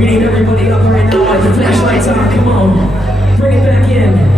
We need everybody up right now, like the flashlights on, come on. Bring it back in.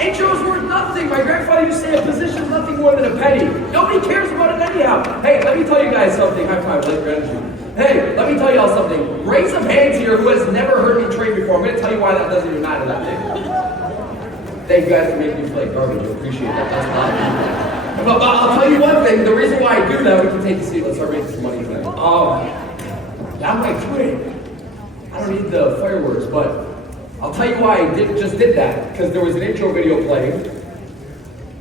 Intro's worth nothing. My grandfather used to say a position's nothing more than a penny. Nobody cares about it anyhow. Hey, let me tell you guys something. High five, like energy. Hey, let me tell y'all something. Raise some hands here who has never heard me train before. I'm going to tell you why that doesn't even matter that big. Thank you guys for making me feel like garbage. I appreciate that. That's not. But I'll tell you one thing. The reason why I do that, we can take a seat. Let's start making some money tonight. I'm my twin. I don't need the fireworks, but I'll tell you why I just did that. Because there was an intro video playing,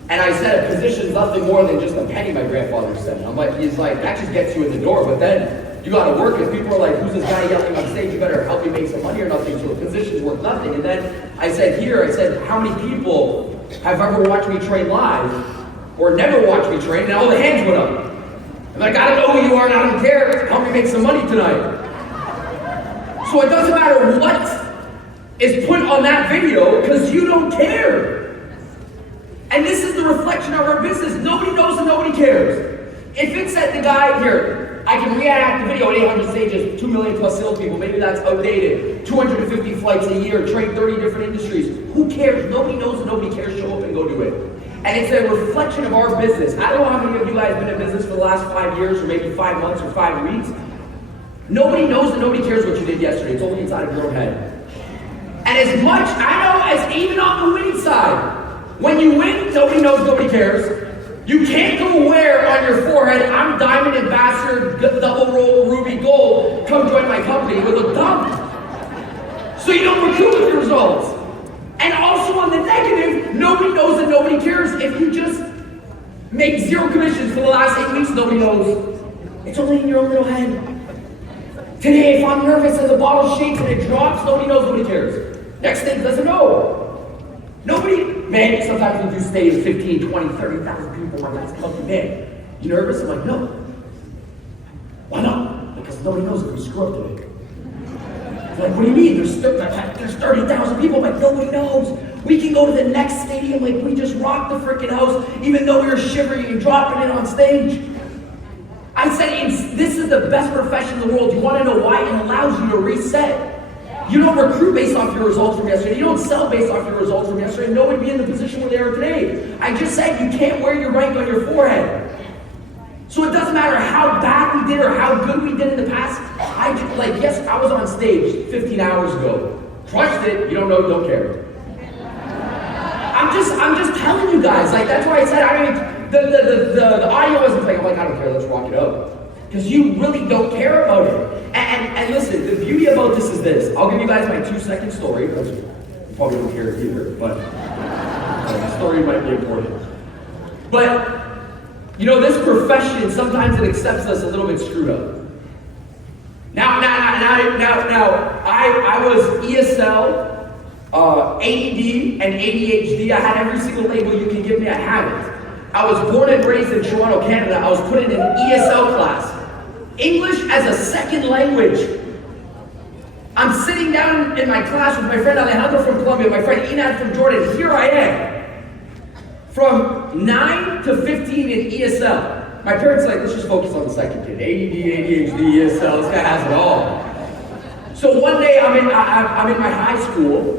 and I said a position's nothing more than just a penny, my grandfather said. I'm like, he's like, that just gets you in the door, but then you gotta work, and people are like, who's this guy yelling on stage? You better help me make some money or nothing, so a position's worth nothing. And then I said, how many people have ever watched me train live, or never watched me train, and all the hands went up. I'm like, I don't know who you are, and I don't care, help me make some money tonight. So it doesn't matter what is put on that video, because you don't care. And this is the reflection of our business. Nobody knows and nobody cares. If it said the guy here, I can reenact the video at 800 stages, 2 million plus salespeople, maybe that's outdated, 250 flights a year, train 30 different industries. Who cares? Nobody knows and nobody cares. Show up and go do it. And it's a reflection of our business. I don't know how many of you guys have been in business for the last 5 years, or maybe 5 months or 5 weeks. Nobody knows and nobody cares what you did yesterday. It's only inside of your own head. And as much, I know, as even on the winning side, when you win, nobody knows, nobody cares. You can't go wear on your forehead, I'm Diamond Ambassador, double roll, ruby gold, come join my company. It would look dumb. So you don't recruit with your results. And also on the negative, nobody knows and nobody cares. If you just make 0 commissions for the last 8 weeks, nobody knows. It's only in your own little head. Today, if I'm nervous and the bottle shakes and it drops, nobody knows, nobody cares. Next thing doesn't know. Nobody, man, sometimes we do stay in 15, 20, 30,000 people. My guys come up to me, man, you nervous? I'm like, no. Why not? Because nobody knows if we screw up today. They're like, what do you mean? There's 30,000 people. I'm like, nobody knows. We can go to the next stadium like we just rocked the freaking house, even though we were shivering and dropping it on stage. I said, this is the best profession in the world. You want to know why? It allows you to reset. You don't recruit based off your results from yesterday. You don't sell based off your results from yesterday. No one would be in the position where they are today. I just said you can't wear your rank on your forehead. So it doesn't matter how bad we did or how good we did in the past. Yes, I was on stage 15 hours ago. Crushed it. You don't know, you don't care. I'm just telling you guys. Like, that's why I said, the audio wasn't playing. I'm like, I don't care, let's rock it up. Because you really don't care about it. And listen, the beauty about this is this. I'll give you guys my 2-second story. You probably don't care either, but the story might be important. But, you know, this profession, sometimes it accepts us a little bit screwed up. Now, I was ESL, ADD, and ADHD. I had every single label you can give me, I had it. I was born and raised in Toronto, Canada. I was put in an ESL class. English as a second language. I'm sitting down in my class with my friend Alejandro from Colombia, my friend Enad from Jordan. Here I am. From 9 to 15 in ESL. My parents are like, let's just focus on the second kid. ADD, ADHD, ESL, this guy has it all. So one day I'm in my high school,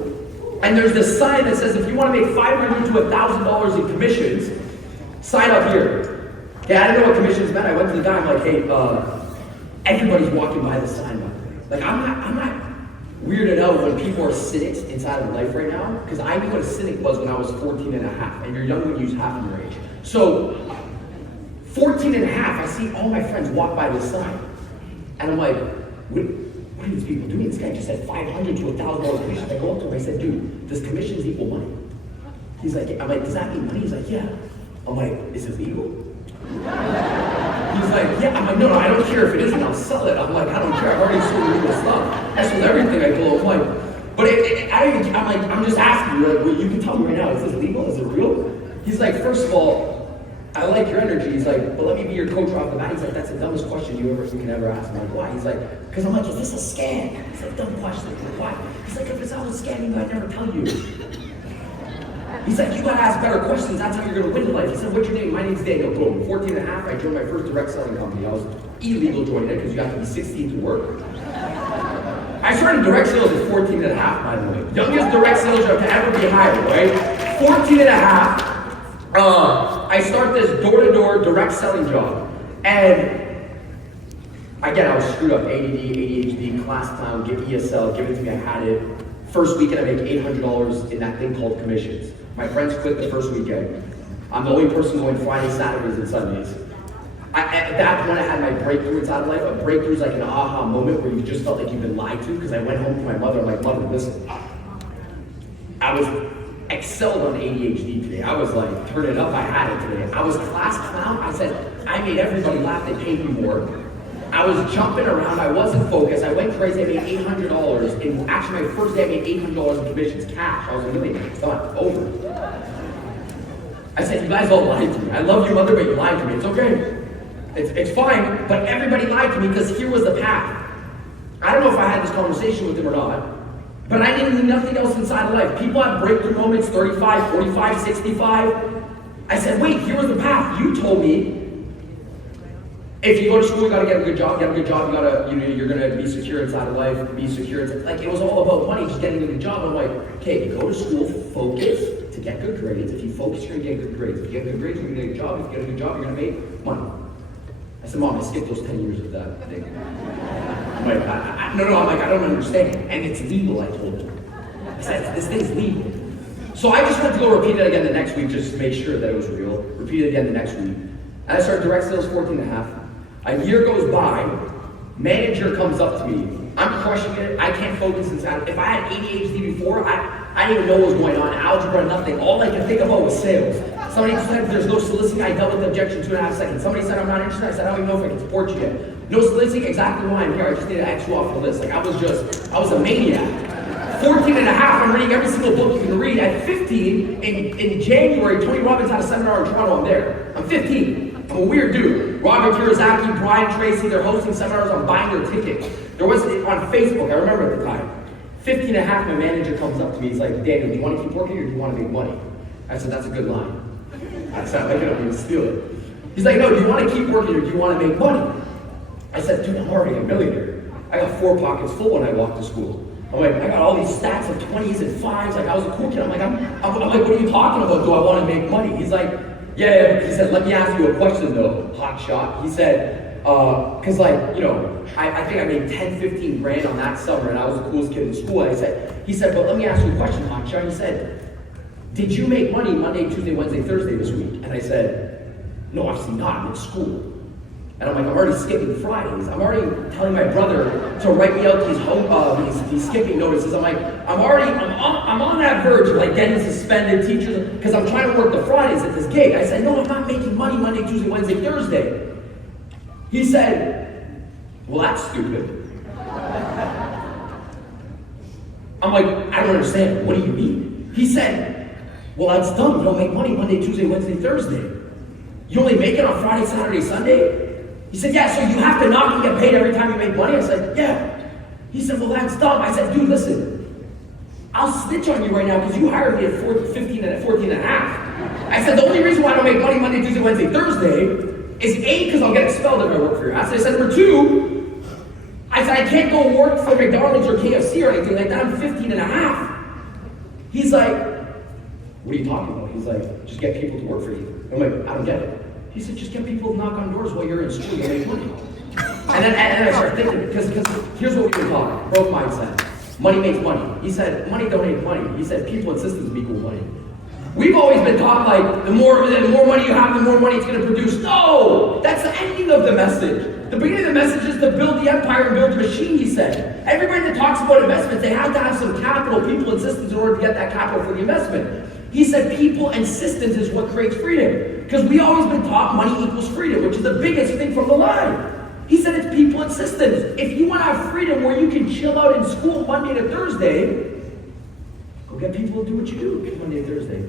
and there's this sign that says if you want to make $500 to $1,000 in commissions, sign up here. Okay, I didn't know what commissions meant. I went to the guy, I'm like, hey, everybody's walking by the sign. Like, I'm not weirded out when people are cynics inside of life right now, because I knew what a cynic was when I was 14 and a half, and you're young when you use half of your age. So, 14 and a half, I see all my friends walk by this sign, and I'm like, what are these people doing? This guy just said $500 to $1,000 commissions. I go up to him, I said, dude, does commissions equal money? He's like, I'm like, does that mean money? He's like, yeah. I'm like, is it legal? He's like, yeah. I'm like, no, I don't care if it isn't, I'll sell it. I'm like, I don't care, I've already sold legal stuff. I sold everything I told him. I'm like, but I'm just asking you, like, well, you can tell me right now, is this legal? Is it real? He's like, first of all, I like your energy. He's like, but let me be your coach off the bat. He's like, that's the dumbest question you can ever ask. I'm like, why? He's like, because I'm like, is this a scam? He's like, dumb question. Why? He's like, if it's not a scam, I'd never tell you. He's like, you gotta ask better questions, that's how you're gonna win in life. He said, what's your name? My name's Daniel. Boom. 14 and a half, I joined my first direct selling company. I was illegal joining it because you have to be 16 to work. I started direct sales at 14 and a half, by the way. Youngest direct sales rep to ever be hired, right? 14 and a half. I start this door-to-door direct selling job. And again, I was screwed up. ADD, ADHD, class clown, give ESL, give it to me, I had it. First weekend, I make $800 in that thing called commissions. My friends quit the first weekend. I'm the only person going Fridays, Saturdays, and Sundays. At that point, I had my breakthrough inside of life. A breakthrough is like an aha moment where you just felt like you've been lied to, because I went home to my mother. I'm like, Mother, listen, I was excelled on ADHD today. I was like, turn it up, I had it today. I was class clown. I said, I made everybody laugh, they paid me more. I was jumping around, I wasn't focused, I went crazy, I made $800. And actually my first day I made $800 in commissions, cash. I was a millionaire, done, over. I said, you guys all lied to me. I love you, Mother, but you lied to me. It's okay. It's fine, but everybody lied to me because here was the path. I don't know if I had this conversation with them or not, but I didn't need nothing else inside of life. People have breakthrough moments, 35, 45, 65. I said, wait, here was the path. You told me, if you go to school, you gotta get a good job, you gotta, you're gonna be secure inside of life, be secure inside, like, it was all about money, just getting a good job. I'm like, okay, you go to school, focus to get good grades. If you focus, you're gonna get good grades. If you get good grades, you're gonna get a good job. If you get a good job, you're gonna make money. I said, Mom, I skipped those 10 years of that thing. I'm like, I'm like, I don't understand. And it's legal, I told him. I said, this thing's legal. So I just went to go repeat it again the next week just to make sure that it was real. Repeat it again the next week. And I started direct sales 14 and a half. A year goes by, manager comes up to me. I'm crushing it, I can't focus inside. If I had ADHD before, I didn't even know what was going on. Algebra, nothing. All I could think about was sales. Somebody said there's no soliciting, I dealt with the objection 2.5 seconds. Somebody said I'm not interested, I said I don't even know if I can support you yet. No soliciting, exactly why I'm here, I just need to X you off the list. Like I was a maniac. 14 and a half, I'm reading every single book you can read. At 15, in January, Tony Robbins had a seminar in Toronto. I'm there. I'm 15. I'm a weird dude. Robert Kiyosaki, Brian Tracy, they're hosting seminars. I'm buying their tickets. There was on Facebook, I remember at the time. 15 and a half, my manager comes up to me. He's like, Daniel, do you want to keep working or do you want to make money? I said, that's a good line. I said, I'm making up to steal it. He's like, no, do you want to keep working or do you want to make money? I said, dude, I'm already a millionaire. I got 4 pockets full when I walked to school. I'm like, I got all these stacks of 20s and 5s. Like, I was a cool kid. I'm like, what are you talking about? Do I want to make money? He's like, yeah. He said, let me ask you a question though, hot shot. He said, cause like, you know, I think I made 10, 15 grand on that summer and I was the coolest kid in school. He said, but let me ask you a question, hot shot. He said, did you make money Monday, Tuesday, Wednesday, Thursday this week? And I said, no, obviously not, I'm in school. And I'm like, I'm already skipping Fridays. I'm already telling my brother to write me out these skipping notices. I'm like, I'm on that verge of like getting suspended teachers because I'm trying to work the Fridays at this gig. I said, no, I'm not making money Monday, Tuesday, Wednesday, Thursday. He said, well, that's stupid. I'm like, I don't understand. What do you mean? He said, well, that's dumb. You don't make money Monday, Tuesday, Wednesday, Thursday. You only make it on Friday, Saturday, Sunday? He said, yeah, so you have to knock and get paid every time you make money? I said, yeah. He said, well, that's dumb. I said, dude, listen, I'll snitch on you right now because you hired me at 14 and a half. I said, the only reason why I don't make money Monday, Tuesday, Wednesday, Thursday is A, because I'll get expelled if I work for your ass. I said, number 2, I said, I can't go work for McDonald's or KFC or anything like that. I'm 15 and a half. He's like, what are you talking about? He's like, just get people to work for you. I'm like, I don't get it. He said, just get people to knock on doors while you're in school, you'll make money. And then I started thinking, because here's what we've been talking, growth mindset. Money makes money. He said, money don't make money. He said, people and systems equal money. We've always been taught like, the more money you have, the more money it's gonna produce. No, that's the ending of the message. The beginning of the message is to build the empire and build the machine, he said. Everybody that talks about investments, they have to have some capital, people and systems in order to get that capital for the investment. He said people and systems is what creates freedom. Because we always been taught money equals freedom, which is the biggest thing from the line. He said it's people and systems. If you want to have freedom where you can chill out in school Monday to Thursday, go get people to do what you do Monday to Thursday.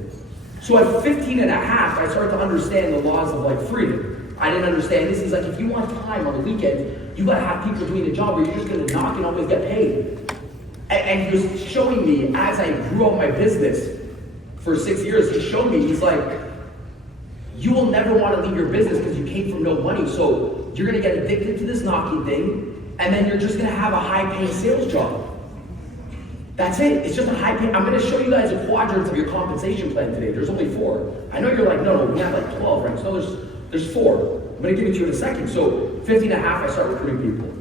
So at 15 and a half, I started to understand the laws of like freedom. I didn't understand this. He's like, if you want time on the weekend, you got to have people doing a job where you're just going to knock and always get paid. And he was showing me as I grew up my business for 6 years, he showed me, he's like, you will never want to leave your business because you came from no money. So you're going to get addicted to this knocking thing, and then you're just going to have a high-paying sales job. That's it. It's just a high-paying. I'm going to show you guys a quadrant of your compensation plan today. There's only 4. I know you're like, no, we have like 12 ranks. No, there's 4. I'm going to give it to you in a second. So 15 and a half, I start recruiting people.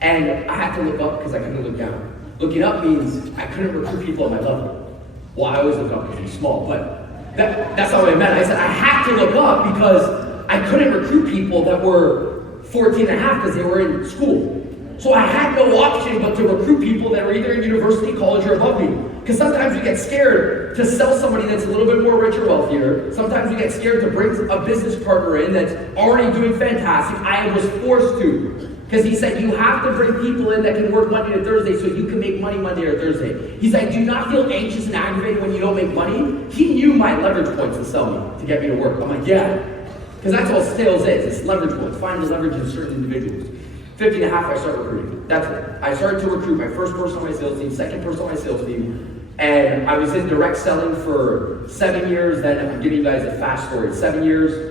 And I had to look up because I couldn't look down. Looking up means I couldn't recruit people at my level. Well, I always look up because I'm small, but that's not what I meant. I said I had to look up because I couldn't recruit people that were 14 and a half because they were in school. So I had no option but to recruit people that are either in university, college, or above me. Because sometimes we get scared to sell somebody that's a little bit more rich or wealthier. Sometimes we get scared to bring a business partner in that's already doing fantastic. I was forced to. Because he said, you have to bring people in that can work Monday to Thursday so you can make money Monday or Thursday. He's like, do you not feel anxious and aggravated when you don't make money? He knew my leverage points to sell me, to get me to work. I'm like, yeah. Because that's all sales is, it's leverage points. Find the leverage in certain individuals. 50 and a half, I started recruiting. That's it. I started to recruit my first person on my sales team, second person on my sales team, and I was in direct selling for 7 years. Then I'm giving you guys a fast story. 7 years.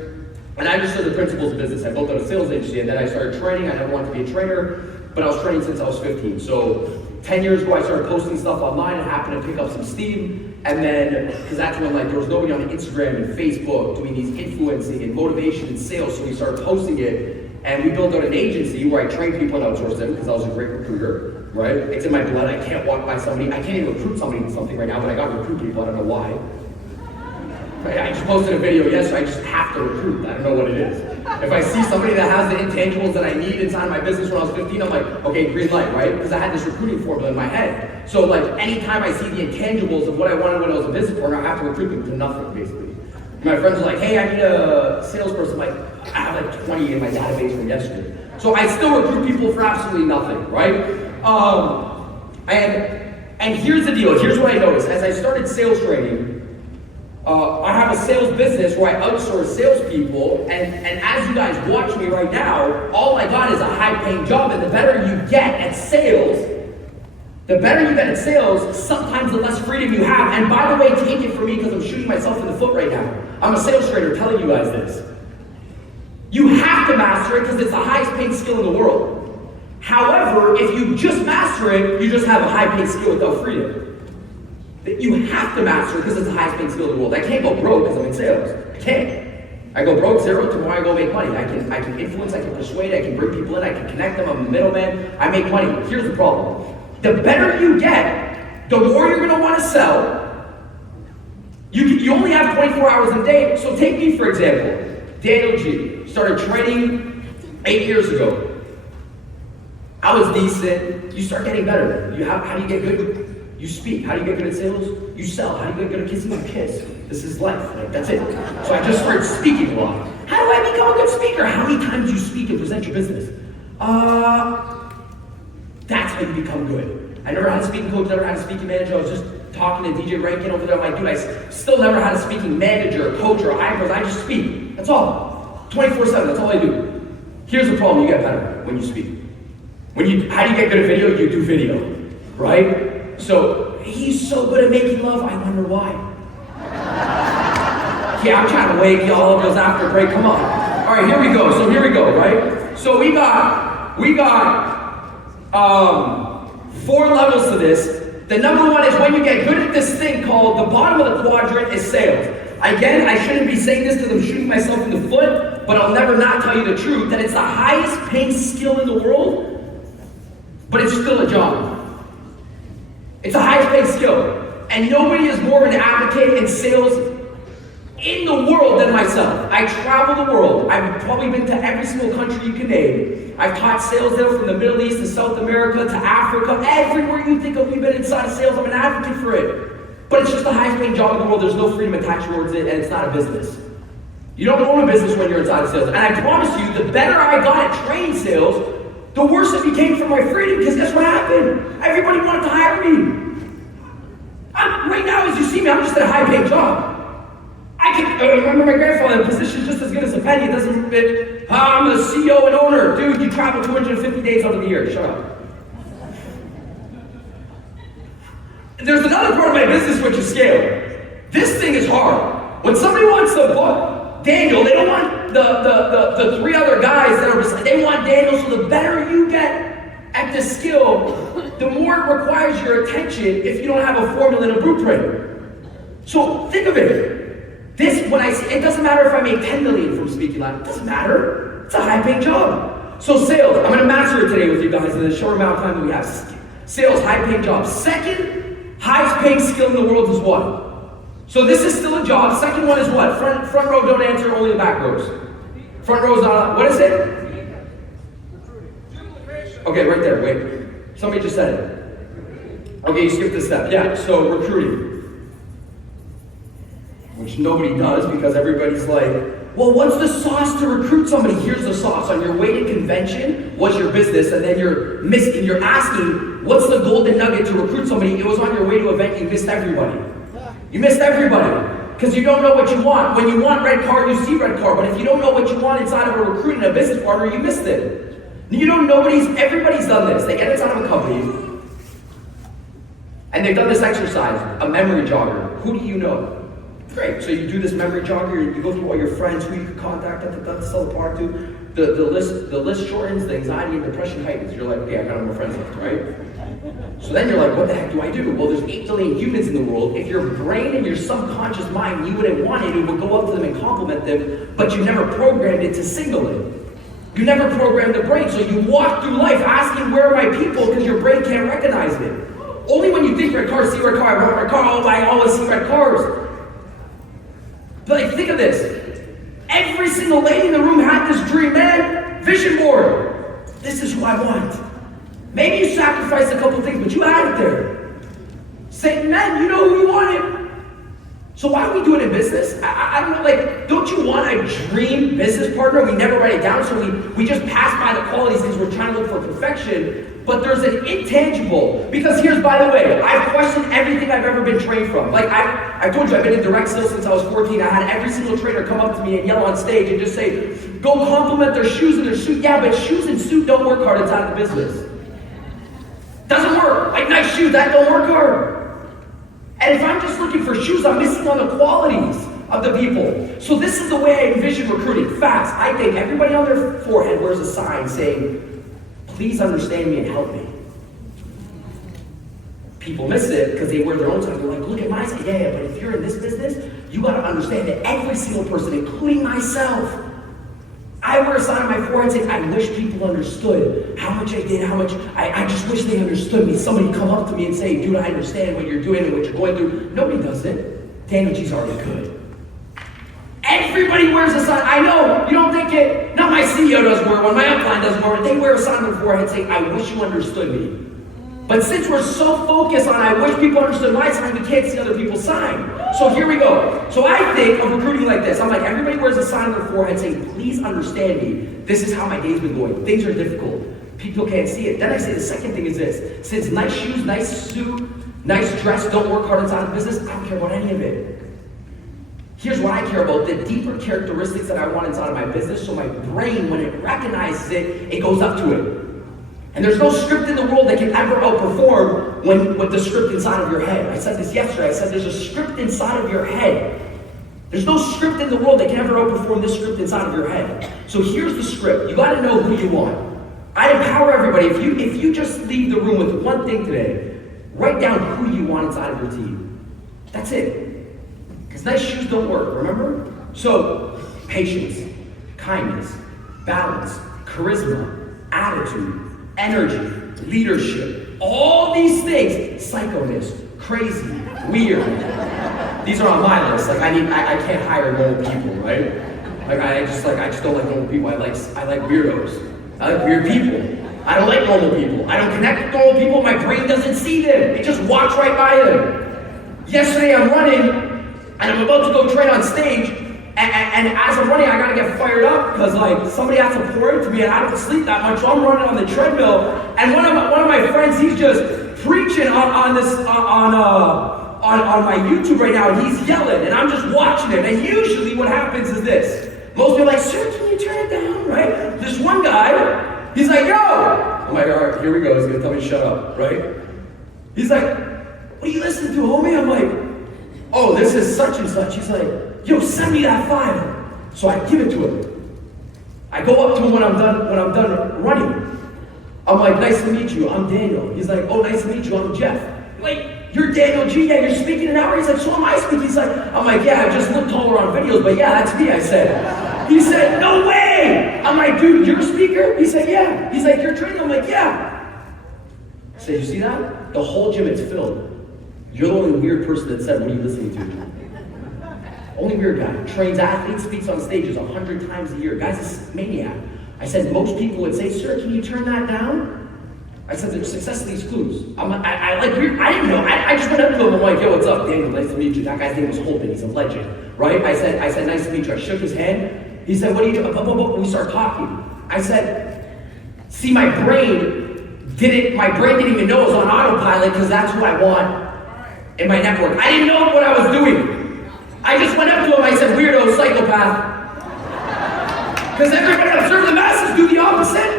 And I understood the principles of business. I built out a sales agency, and then I started training. I never wanted to be a trainer, but I was training since I was 15. So 10 years ago, I started posting stuff online and happened to pick up some steam. And then, because that's when like there was nobody on Instagram and Facebook doing these influencing and motivation and sales, so we started posting it. And we built out an agency where I train people and outsource them because I was a great recruiter, right? It's in my blood. I can't walk by somebody. I can't even recruit somebody in something right now, but I got to recruit people. I don't know why. I just posted a video yesterday. I just have to recruit. I don't know what it is. If I see somebody that has the intangibles that I need inside my business when I was 15, I'm like, okay, green light, right? Because I had this recruiting formula in my head. So like anytime I see the intangibles of what I wanted when I was a business partner, I have to recruit them to nothing, basically. My friends are like, hey, I need a salesperson. I'm like, I have like 20 in my database from yesterday. So I still recruit people for absolutely nothing, right? And here's the deal, here's what I noticed. As I started sales training, I have a sales business where I outsource salespeople, and as you guys watch me right now, all I got is a high-paying job, and the better you get at sales, sometimes the less freedom you have. And by the way, take it from me because I'm shooting myself in the foot right now. I'm a sales trainer telling you guys this. You have to master it because it's the highest paid skill in the world. However, if you just master it, you just have a high-paid skill without freedom. You have to master it because it's the highest paid skill in the world. I can't go broke because I'm in sales. I can't. I go broke, zero, tomorrow I go make money. I can influence, I can persuade, I can bring people in, I can connect them, I'm a middleman, I make money. Here's the problem. The better you get, the more you're gonna wanna sell. You only have 24 hours in a day, so take me for example. Daniel G. Started training 8 years ago. I was decent. You start getting better. How do you get good? You speak. How do you get good at sales? You sell. How do you get good at kissing? You kiss. This is life. Like, that's it. So I just started speaking a lot. How do I become a good speaker? How many times do you speak and present your business? That's how you become good. I never had a speaking coach, never had a speaking manager. I was just talking to DJ Rankin over there. I'm like, dude, I still never had a speaking manager, coach, or iPros. I just speak. That's all. 24/7. That's all I do. Here's the problem. You get better when you speak. How do you get good at video? You do video, right? So he's so good at making love. I wonder why. Yeah, I'm trying to wake y'all up. It was after break. Come on. All right, here we go. So here we go, right? So we got 4 levels to this. The number one is when you get good at this thing called the bottom of the quadrant is sales. Again, I shouldn't be saying this because I'm shooting myself in the foot, but I'll never not tell you the truth that it's the highest paid skill in the world. But it's still a job. It's the highest paid skill. And nobody is more of an advocate in sales in the world than myself. I travel the world. I've probably been to every single country you can name. I've taught sales there from the Middle East to South America to Africa. Everywhere you think of, we've been inside of sales. I'm an advocate for it. But it's just the highest paying job in the world. There's no freedom attached towards it, and it's not a business. You don't own a business when you're inside of sales. And I promise you, the better I got at training sales, the worse it became for my freedom, because guess what happened? Everybody wanted to hire me. Right now, as you see me, I'm just at a high-paid job. I can remember my grandfather, the position's just as good as a penny. It doesn't fit. I'm the CEO and owner. Dude, you travel 250 days out of the year. Shut up. There's another part of my business which is scale. This thing is hard. When somebody wants to book Daniel, they don't want the 3 other guys that are beside. They want Daniel, so the better you get at this skill, the more it requires your attention if you don't have a formula and a blueprint. So think of it. It doesn't matter if I make 10 million from speaking live. It doesn't matter. It's a high-paying job. So sales, I'm gonna master it today with you guys in the short amount of time that we have. Sales, high-paying job. Second highest-paying skill in the world is what? So this is still a job. Second one is what? Front row, don't answer, only the back rows. Front row's not, what is it? Okay, right there, wait. Somebody just said it. Okay, you skipped a step. Yeah, so recruiting. Which nobody does because everybody's like, well, what's the sauce to recruit somebody? Here's the sauce. On your way to convention, what's your business? And then you're asking, what's the golden nugget to recruit somebody? It was on your way to an event, you missed everybody. You missed everybody. Because you don't know what you want. When you want red car, you see red car. But if you don't know what you want inside of a recruit and a business partner, you missed it. You don't know, everybody's done this. They get inside of a company, and they've done this exercise, a memory jogger. Who do you know? Great, so you do this memory jogger, you go through all your friends, who you could contact, sell the product to. The list shortens, the anxiety and depression heightens. You're like, okay, I got no more friends left, right? So then you're like, what the heck do I do? Well, there's 8 billion humans in the world. If your brain and your subconscious mind knew what it wanted, it would go up to them and compliment them, but you never programmed it to signal it. You never programmed the brain, so you walk through life asking, where are my people? Because your brain can't recognize it. Only when you think red cars, see red car, I want red car, oh, I always see red cars. But like, think of this. Every single lady in the room had this dream, man. Vision board. This is who I want. Maybe you sacrificed a couple things, but you had it there. Say, man, you know who you wanted. So why do we do it in business? I don't know, like, don't you want a dream business partner? We never write it down, so we just pass by the qualities because we're trying to look for perfection. But there's an intangible. Because here's, by the way, I've questioned everything I've ever been trained from. Like, I told you, I've been in direct sales since I was 14. I had every single trainer come up to me and yell on stage and just say, go compliment their shoes and their suit. Yeah, but shoes and suit don't work hard inside the business. Doesn't work. Like, nice shoes, that don't work hard. And if I'm just looking for shoes, I'm missing on the qualities of the people. So this is the way I envision recruiting. Fast. I think everybody on their forehead wears a sign saying, please understand me and help me. People miss it because they wear their own sign. They're like, look at my sign. Yeah, but if you're in this business, you got to understand that every single person, including myself, I wear a sign on my forehead saying, I wish people understood how much I did, how much, I just wish they understood me. Somebody come up to me and say, dude, I understand what you're doing and what you're going through. Nobody does it. Daniel G's already good. Everybody wears a sign. I know, you don't think it, not my CEO doesn't wear one, my upline doesn't wear one. They wear a sign on their forehead saying, I wish you understood me. But since we're so focused on I wish people understood my sign, we can't see other people's sign. So here we go. So I think of recruiting like this. I'm like, everybody wears a sign on their forehead saying, please understand me. This is how my day's been going. Things are difficult. People can't see it. Then I say the second thing is this. Since nice shoes, nice suit, nice dress don't work hard inside of business, I don't care about any of it. Here's what I care about, the deeper characteristics that I want inside of my business, so my brain, when it recognizes it, it goes up to it. And there's no script in the world that can ever outperform with the script inside of your head. I said this yesterday. I said there's a script inside of your head. There's no script in the world that can ever outperform this script inside of your head. So here's the script. You got to know who you want. I empower everybody. If you just leave the room with one thing today, write down who you want inside of your team. That's it. Because nice shoes don't work, remember? So, patience, kindness, balance, charisma, attitude, energy, leadership, all these things, psychoness, crazy, weird. These are on my list. Like I can't hire normal people, right? I just don't like normal people. I like weirdos. I like weird people. I don't like normal people. I don't connect with normal people. My brain doesn't see them. It just walks right by them. Yesterday I'm running and I'm about to go train on stage. And as I'm running, I gotta get fired up because like somebody has to pour into me, and I don't sleep that much. So I'm running on the treadmill, and one of my friends, he's just preaching on my YouTube right now, and he's yelling, and I'm just watching it. And usually, what happens is this: most people are like, "Sir, can you turn it down?" Right? This one guy, he's like, "Yo!" I'm like, "All right, here we go." He's gonna tell me to shut up, right? He's like, "What are you listening to, homie?" I'm like, "Oh, this is such and such." He's like, "Yo, send me that file." So I give it to him. I go up to him when I'm done running. I'm like, "Nice to meet you. I'm Daniel." He's like, "Oh, nice to meet you. I'm Jeff." Wait, you're Daniel G? Yeah, you're speaking an hour? He's like, "So am I speaking?" He's like, I'm like, "Yeah, I just look taller on videos, but yeah, that's me," I said. He said, "No way!" I'm like, "Dude, you're a speaker?" He said, "Yeah." He's like, "You're training?" I'm like, "Yeah." I said, "You see that? The whole gym is filled. You're the only weird person that said, 'What are you listening to?'" Only weird guy. Trains athletes, speaks on stages 100 times a year. Guy's a maniac. I said, most people would say, "Sir, can you turn that down?" I said, "There's success leaves clues." I like weird. I didn't know. I just went up to him. I'm like, "Yo, what's up, Daniel? Nice to meet you." That guy's name was Holden. He's a legend, right? I said, "Nice to meet you." I shook his hand. He said, "What do you do?" We start talking. I said, "See, my brain didn't even know it was on autopilot because that's who I want in my network." I didn't know what I was doing. I just went up to him, I said, "Weirdo, psychopath." Because everybody observe the masses do the opposite,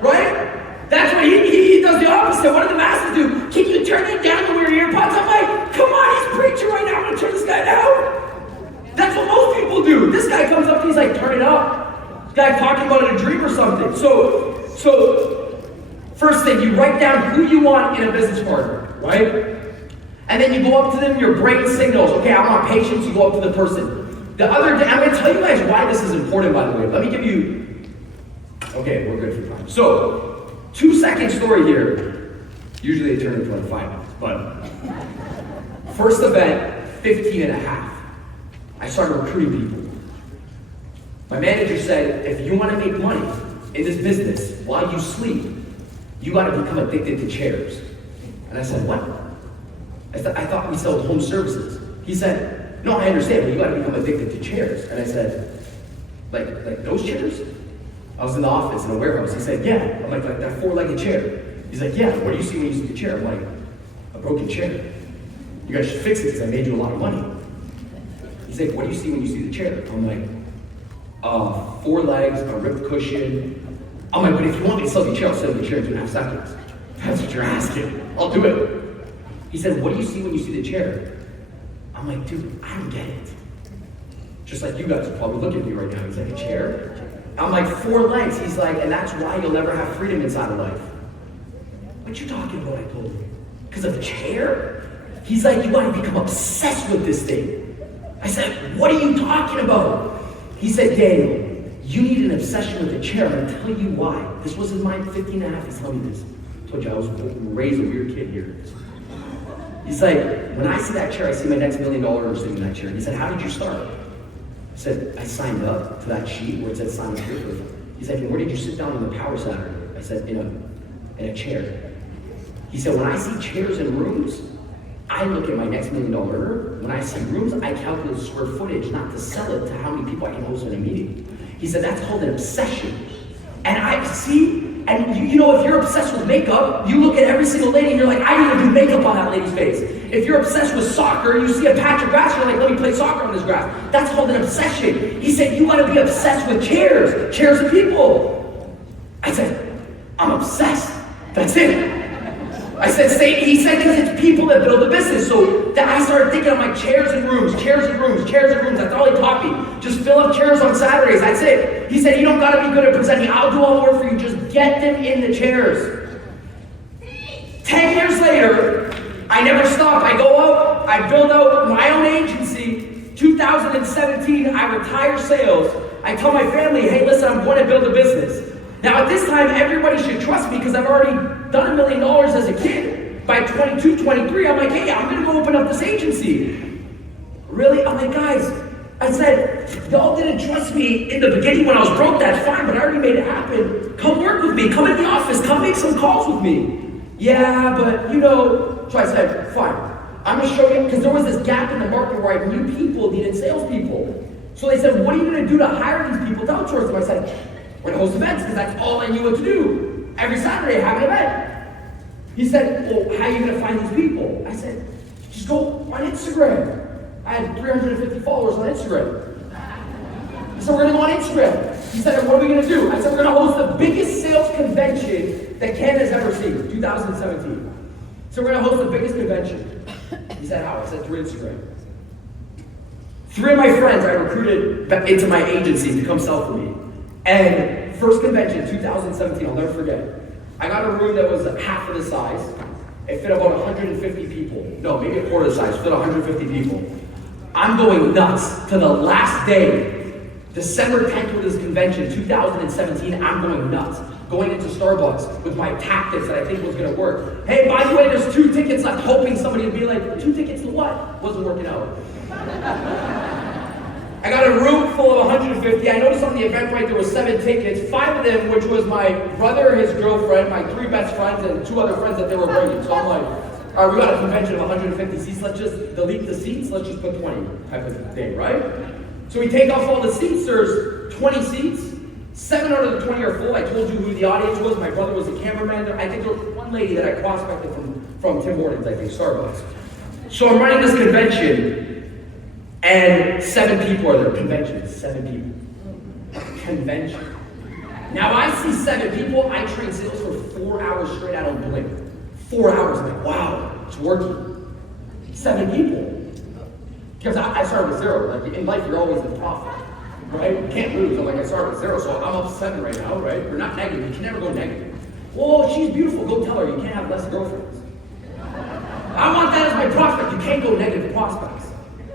right? That's what he does the opposite. What do the masses do? "Can you turn it down when we're earpods?" I'm like, "Come on, he's preaching right now, I'm gonna turn this guy down." That's what most people do. This guy comes up and he's like, "Turn it up." This guy talking about a dream or something. So first thing, you write down who you want in a business partner, right? And then you go up to them, your brain signals, "Okay, I want patience," you go up to the person. The other day, I'm gonna tell you guys why this is important, by the way. Let me give you, okay, we're good for time. So, 2-second story here. Usually they turn into like 5 minutes, but first event, 15 and a half. I started recruiting people. My manager said, "If you want to make money in this business while you sleep, you got to become addicted to chairs." And I said, "What?" I thought we sold home services. He said, no, I understand, but you gotta become addicted to chairs. And I said, like those chairs? I was in the office in a warehouse. He said, yeah. I'm like that four-legged chair. He's like, yeah, what do you see when you see the chair? I'm like, a broken chair. You guys should fix it because I made you a lot of money. He's like, what do you see when you see the chair? I'm like, 4 legs, a ripped cushion. I'm like, but if you want me to sell the chair, I'll sell the chair in 2.5 seconds. That's what you're asking. I'll do it. He said, what do you see when you see the chair? I'm like, dude, I don't get it. Just like you guys are probably looking at me right now. He's like, a chair? I'm like, 4 legs. He's like, and that's why you'll never have freedom inside of life. What you talking about? I told him. Because of a chair? He's like, you gotta become obsessed with this thing. I said, what are you talking about? He said, Daniel, you need an obsession with a chair. I'm gonna tell you why. This was in my 15 and a half. He's telling me this. I told you I was raised a weird kid here. He's like, when I see that chair, I see my next $1 million sitting in that chair. He said, how did you start? I said, I signed up to that sheet where it said sign up here. He's like, and where did you sit down on the power Saturday? I said, in a chair. He said, when I see chairs in rooms, I look at my next $1 million order. When I see rooms, I calculate square footage, not to sell it to how many people I can host in a meeting. He said, that's called an obsession. And I see, and you know, if you're obsessed with makeup, you look at every single lady and you're like, I need to do makeup on that lady's face. If you're obsessed with soccer, you see a patch of grass, you're like, let me play soccer on this grass. That's called an obsession. He said, you gotta be obsessed with chairs of people. I said, I'm obsessed. That's it. I said, he said, because it's people that build the business. So that I started thinking, I'm like, chairs and rooms. That's all he taught me. Just fill up chairs on Saturdays. That's it. He said, you don't gotta be good at presenting. I'll do all the work for you. Just get them in the chairs. 10 years later, I never stop. I go out, I build out my own agency. 2017, I retire sales. I tell my family, hey, listen, I'm going to build a business. Now at this time, everybody should trust me because I've already done $1 million as a kid. By 22, 23, I'm like, hey, I'm gonna go open up this agency. Really? I'm like, guys, I said, y'all didn't trust me in the beginning when I was broke, that's fine, but I already made it happen. Come work with me, come in the office, come make some calls with me. Yeah, but you know, so I said, fine. I'm gonna show you, because there was this gap in the market where I knew people needed salespeople. So they said, what are you gonna do to hire these people to outsource them? I said, we're gonna host events, because that's all I knew what to do. Every Saturday, I have an event. He said, well, how are you gonna find these people? I said, just go on Instagram. I had 350 followers on Instagram. I said, we're gonna go on Instagram. He said, what are we gonna do? I said, we're gonna host the biggest sales convention that Canada's ever seen, 2017. So we're gonna host the biggest convention. He said, how? I said, through Instagram. 3 of my friends I recruited into my agency to come sell for me. And first convention, 2017, I'll never forget. I got a room that was half of the size. It fit about 150 people. No, maybe a quarter the size, fit 150 people. I'm going nuts to the last day. December 10th was this convention, 2017, I'm going nuts. Going into Starbucks with my tactics that I think was gonna work. Hey, by the way, there's 2 tickets left, hoping somebody would be like, 2 tickets to what? Wasn't working out. I got a room full of 150. I noticed on the Eventbrite there was 7 tickets. 5 of them, which was my brother, his girlfriend, my 3 best friends, and 2 other friends that they were bringing. So I'm like, all right, we got a convention of 150 seats. Let's just delete the seats. Let's just put 20 type of thing, right? So we take off all the seats. There's 20 seats. 7 out of the 20 are full. I told you who the audience was. My brother was the cameraman. I think there was 1 lady that I prospected from Tim Hortons, I think, Starbucks. So I'm running this convention. And 7 people are there. Convention, 7 people. Convention. Now I see 7 people, I train sales for 4 hours straight, I don't blink. 4 hours, I'm like, wow, it's working. 7 people. Because I started with 0. Like in life, you're always in profit, right? You can't lose. I'm like, I started with 0, so I'm up 7 right now, right? We're not negative, you can never go negative. Well, she's beautiful, go tell her you can't have less girlfriends. I want that as my prospect, you can't go negative prospects.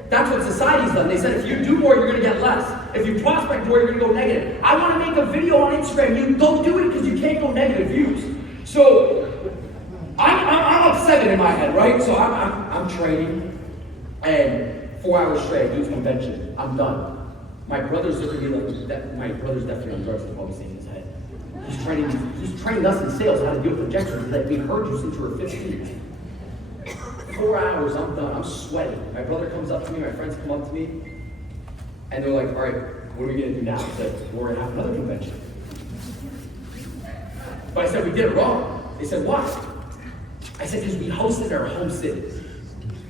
That's what society's done. They said if you do more, you're gonna get less. If you prospect more, you're gonna go negative. I wanna make a video on Instagram. You don't do it because you can't go negative views. So I'm up 7 in my head, right? So I'm training, and 4 hours straight, I do this convention. I'm done. My brother's looking at me like, my brother's definitely on drugs, he's probably saying in his head. He's training us in sales how to do projections. He's like, we heard you since you were 15. 4 hours, I'm done. I'm sweating. My brother comes up to me, my friends come up to me, and they're like, all right, what are we gonna do now? I said, we're gonna have another convention. But I said, we did it wrong. They said, why? I said, because we hosted our home cities.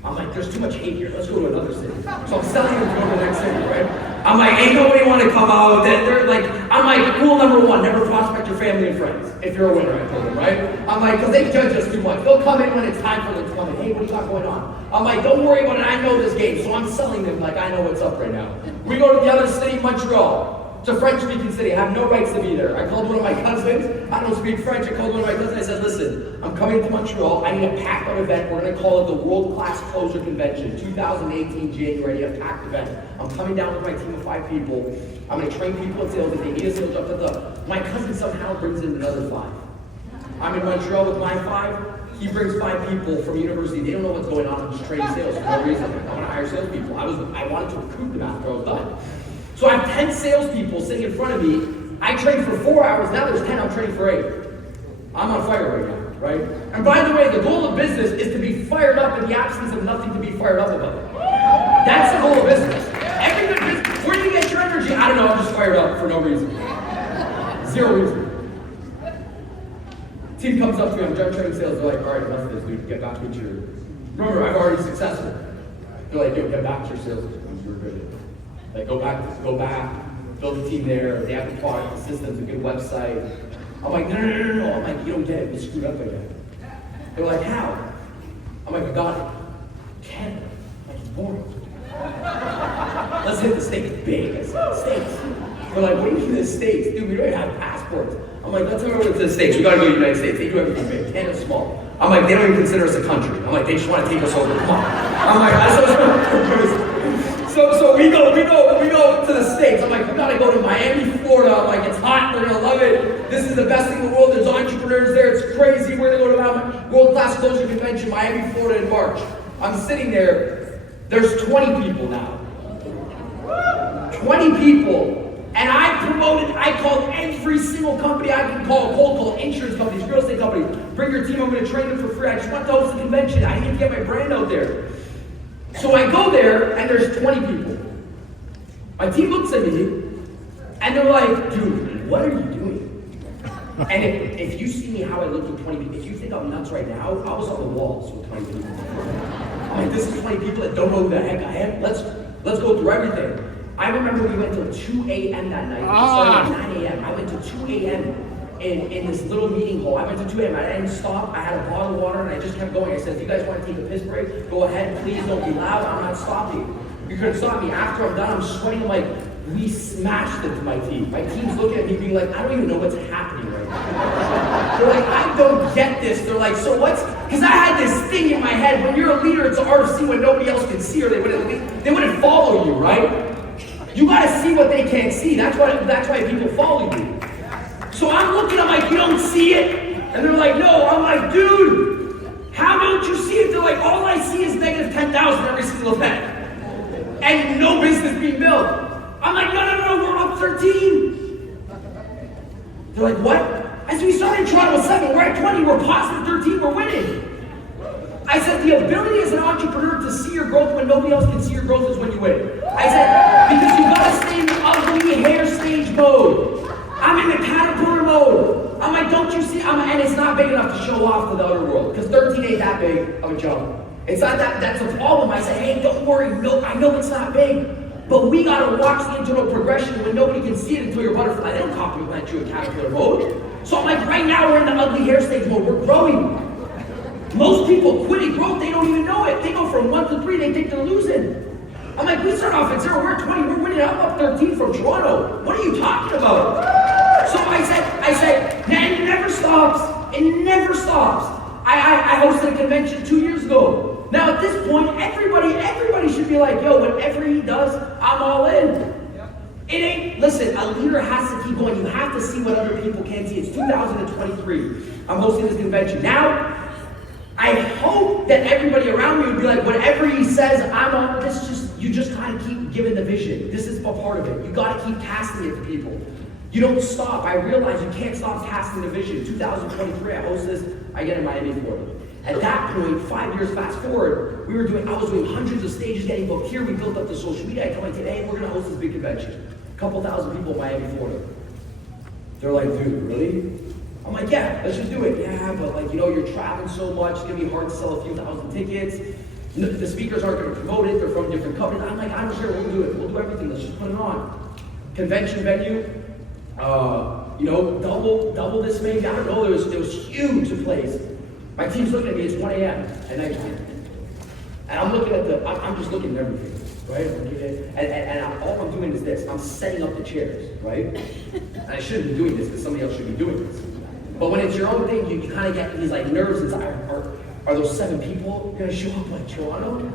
I'm like, there's too much hate here. Let's go to another city. So I'm telling them to go to the next city, right? I'm like, ain't nobody want to come out. They're like, I'm like, rule number one, never prospect your family and friends. If you're a winner, I told them, right? I'm like, because they judge us too much. They'll come in when it's time for them to come in. Hey, what do you got going on? I'm like, don't worry about it. I know this game. So I'm selling them like I know what's up right now. We go to the other city, Montreal. It's a French-speaking city. I have no rights to be there. I called one of my cousins. I don't speak French. I called one of my cousins. I said, listen, I'm coming to Montreal. I need a packed-out event. We're going to call it the World Class Closure Convention, 2018 January. A packed event. I'm coming down with my team of 5 people. I'm going to train people in sales. If they need a sales rep, my cousin somehow brings in another 5. I'm in Montreal with my 5. He brings 5 people from university. They don't know what's going on. I'm just training sales for no reason. I want to hire salespeople. I wanted to recruit them after I was done. So I have 10 salespeople sitting in front of me. I trained for 4 hours. Now there's 10. I'm training for 8. I'm on fire right now, right? And by the way, the goal of business is to be fired up in the absence of nothing to be fired up about. That's the goal of business. Every good business. Where do you get your energy? I don't know. I'm just fired up for no reason. 0 reason. Team comes up to me. I'm done training sales. They're like, all right, enough of this, dude. Get back to what you're. Remember, I'm already successful. They're like, yo, get back to your sales. You're good. Like, go back, build a team there. They have the product, the systems, a good website. I'm like, no. I'm like, you don't get it. We screwed up again. They're like, how? I'm like, I got it. Canada. I'm like, it's boring. Let's hit the States big. I said, States. They're like, what do you mean the States? Dude, we don't even have passports. I'm like, let's go to the States. We gotta go to the United States. They do everything big. Canada's small. I'm like, they don't even consider us a country. I'm like, they just want to take us over. Come on. I'm like, So we go to the States. I'm like, we gotta go to Miami, Florida. I'm like, it's hot, they're gonna love it. This is the best thing in the world. There's entrepreneurs there, it's crazy. We're gonna go to World Class Closure Convention, Miami, Florida in March. I'm sitting there, there's 20 people now. 20 people. And I called every single company I can call, cold call, insurance companies, real estate companies. Bring your team, I'm gonna train them for free. I just want to host the convention. I need to get my brand out there. So I go there, and there's 20 people. My team looks at me, and they're like, dude, what are you doing? And if you see me how I look with 20 people, if you think I'm nuts right now, I was on the walls with 20 people. I'm like, this is 20 people that don't know who the heck I am. Let's go through everything. I remember we went till 2 a.m. that night. We started at 9 a.m. I went to 2 a.m. in this little meeting hall. I went to 2 a.m. I didn't stop. I had a bottle of water and I just kept going. I said, if you guys want to take a piss break, go ahead. Please don't be loud. I'm not stopping. You couldn't stop me. After I'm done, I'm sweating like we smashed it to my team. My team's looking at me being like, I don't even know what's happening right now. They're like, I don't get this. They're like, so what's, because I had this thing in my head. When you're a leader, it's an art of seeing what nobody else can see or they wouldn't follow you, right? You gotta see what they can't see. That's why people follow you. So I'm looking, I'm like, you don't see it? And they're like, no. I'm like, dude, how don't you see it? They're like, all I see is negative 10,000 every single event. And no business being built. I'm like, no, we're up 13. They're like, what? I said, we started in Toronto with 7, we're at 20, we're positive 13, we're winning. I said, the ability as an entrepreneur to see your growth when nobody else can see your growth is when you win. I said, because you gotta stay in the ugly hair stage mode. I'm in the caterpillar mode. I'm like, don't you see? And it's not big enough to show off to the other world. Because 13 ain't that big of a jump. It's not that's a problem. I said, hey, don't worry. No, I know it's not big. But we gotta watch the internal progression when nobody can see it until you're a butterfly. They don't compliment you in caterpillar mode. So I'm like, right now we're in the ugly hair stage mode. We're growing. Most people quitting growth, they don't even know it. They go from 1 to 3, they think they're losing. I'm like, we start off at 0, we're at 20, we're winning. I'm up 13 from Toronto. What are you talking about? So I said, man, it never stops. It never stops. I hosted a convention 2 years ago. Now at this point, everybody should be like, yo, whatever he does, I'm all in. It ain't, listen, a leader has to keep going. You have to see what other people can't see. It's 2023. I'm hosting this convention. Now, I hope that everybody around me would be like, whatever he says, I'm on this. You just kind of keep giving the vision. This is a part of it. You got to keep casting it to people. You don't stop. I realize you can't stop casting the vision. 2023, I host this. I get in Miami, Florida. At that point, 5 years fast forward, I was doing hundreds of stages getting booked here. We built up the social media. I told my team, hey, we're gonna host this big convention. A couple thousand people in Miami, Florida. They're like, dude, really? I'm like, yeah, let's just do it. Yeah, but like, you're traveling so much, it's gonna be hard to sell a few thousand tickets. The speakers aren't gonna promote it, they're from different companies. I'm like, I don't care, we'll do it. We'll do everything, let's just put it on. Convention venue, double this maybe, I don't know, it was huge, the place. My team's looking at me, it's 1 a.m. at night time. And I'm looking at I'm just looking at everything, right? All I'm doing is this, I'm setting up the chairs, right? And I shouldn't be doing this because somebody else should be doing this. But when it's your own thing, you kind of get these like nerves inside. Are those 7 people gonna show up like Toronto?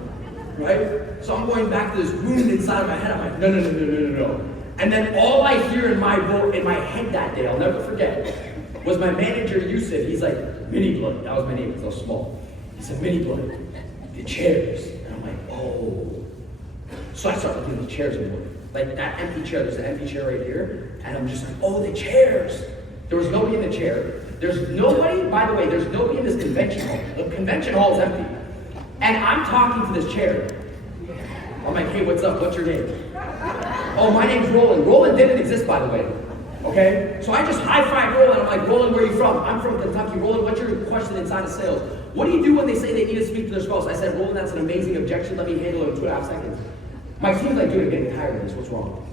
Right? So I'm going back to this wound inside of my head. I'm like, no. And then all I hear in my head that day, I'll never forget, was my manager Yusuf. He's like, Mini Blood. That was my name, because I was small. He said, Mini Blood, the chairs. And I'm like, oh. So I started looking at the chairs more. Like that empty chair, there's an empty chair right here. And I'm just like, oh, the chairs. There was nobody in the chair. There's nobody, by the way, there's nobody in this convention hall. The convention hall is empty. And I'm talking to this chair. I'm like, hey, what's up? What's your name? Oh, my name's Roland. Roland didn't exist, by the way. Okay? So I just high-five Roland. I'm like, Roland, where are you from? I'm from Kentucky. Roland, what's your question inside of sales? What do you do when they say they need to speak to their spouse? I said, Roland, that's an amazing objection. Let me handle it in 2.5 seconds. My team's like, dude, I'm getting tired of this. What's wrong?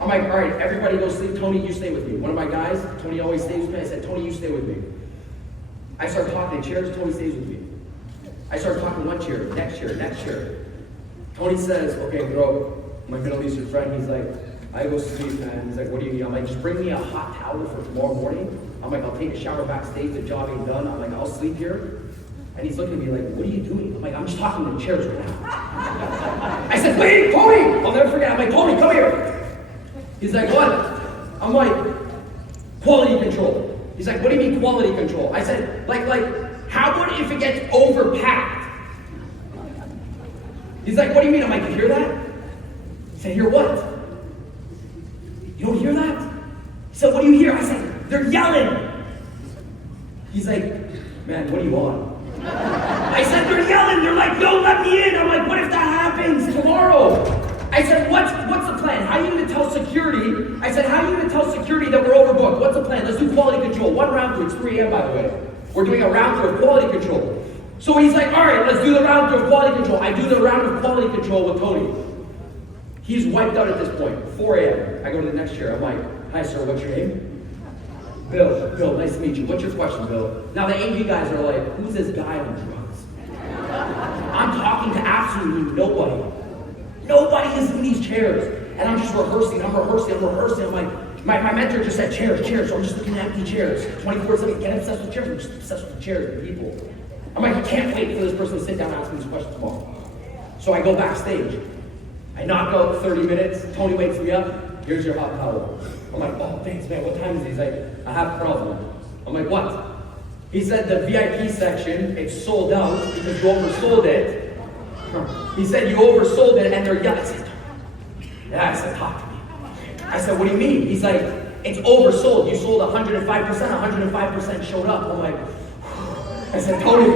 I'm like, all right, everybody go sleep. Tony, you stay with me. One of my guys, Tony always stays with me. I said, Tony, you stay with me. I start talking to chairs. Tony stays with me. I start talking one chair, next chair. Tony says, okay, bro, my Middle Eastern friend, he's like, I go sleep, man. He's like, what do you need? I'm like, just bring me a hot towel for tomorrow morning. I'm like, I'll take a shower backstage, the job ain't done. I'm like, I'll sleep here. And he's looking at me like, what are you doing? I'm like, I'm just talking to the chairs right now. I said, wait, Tony! I'll never forget. I'm like, Tony, come here. He's like, what? I'm like, quality control. He's like, what do you mean quality control? I said, like, how about if it gets overpacked? He's like, what do you mean? I'm like, you hear that? I said, hear what? You don't hear that? He said, what do you hear? I said, they're yelling. He's like, man, what do you want? I said, they're yelling. They're like, no, let me in. I'm like, what if that happens tomorrow? I said, what's the plan? How are you going to tell security? I said, how are you going to tell security that we're overbooked? What's the plan? Let's do quality control. One round through. It's 3 a.m. by the way. We're doing a round through of quality control. So he's like, all right, let's do the round through of quality control. I do the round of quality control with Tony. He's wiped out at this point. 4 a.m. I go to the next chair. I'm like, hi, sir, what's your name? Bill, nice to meet you. What's your question, Bill? Now the AV guys are like, who's this guy on drugs? I'm talking to absolutely nobody. Nobody is in these chairs. And I'm just rehearsing. I'm like, my mentor just said chairs. So I'm just looking at empty chairs. 24/7, get obsessed with chairs. I'm just obsessed with the chairs and people. I'm like, I can't wait for this person to sit down and ask me this question tomorrow. So I go backstage. I knock out 30 minutes. Tony wakes me up. Here's your hot towel. I'm like, oh, thanks, man. What time is it? He's like, I have a problem. I'm like, what? He said the VIP section, it's sold out because you oversold it. He said you oversold it and they're yelling. I said, yeah, I said, talk to me. I said, what do you mean? He's like, it's oversold. You sold 105%, 105% showed up. I'm like, I said, Tony.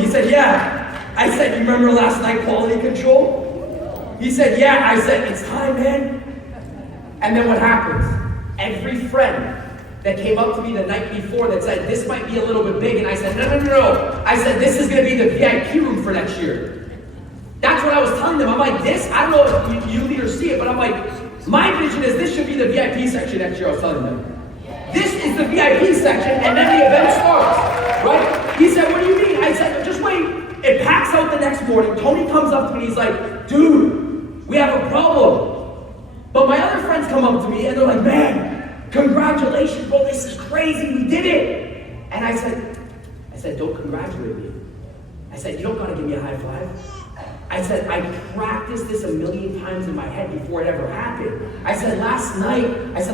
He said, yeah. I said, you remember last night, quality control? He said, yeah. I said, it's time, man. And then what happens? Every friend that came up to me the night before that said, this might be a little bit big, and I said, no. I said, this is gonna be the VIP room for next year. That's what I was telling them. I'm like, this, I don't know if you leaders see it, but I'm like, my vision is this should be the VIP section next year, I was telling them. This is the VIP section, and then the event starts, right? He said, what do you mean? I said, just wait. It packs out the next morning. Tony comes up to me, he's like, dude, we have a problem. But my other friends come up to me, and they're like, man, congratulations, bro, this is crazy, we did it. And I said, don't congratulate me. I said, you don't gotta give me a high five. I said, I practiced this a million times in my head before it ever happened. I said, last night I was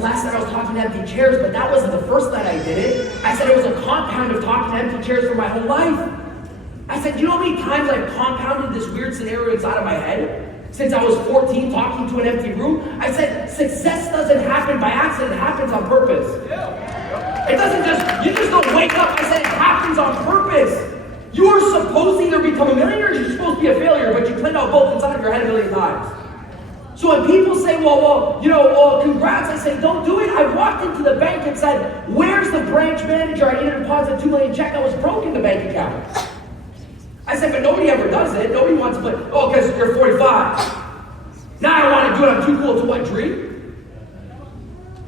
talking to empty chairs, but that wasn't the first night I did it. I said, it was a compound of talking to empty chairs for my whole life. I said, you know how many times I've compounded this weird scenario inside of my head? Since I was 14 talking to an empty room? I said, success doesn't happen by accident, it happens on purpose. It doesn't you just don't wake up. I said it happens on purpose. You are supposed to either become a millionaire or you're supposed to be a failure, but you played out both inside of your head a million times. So when people say, well, congrats, I say, don't do it. I walked into the bank and said, where's the branch manager? I need to deposit a $2 million check. I was broke in the bank account. I said, but nobody ever does it. Nobody wants to play, because you're 45. Now I don't want to do it. I'm too cool to what, dream?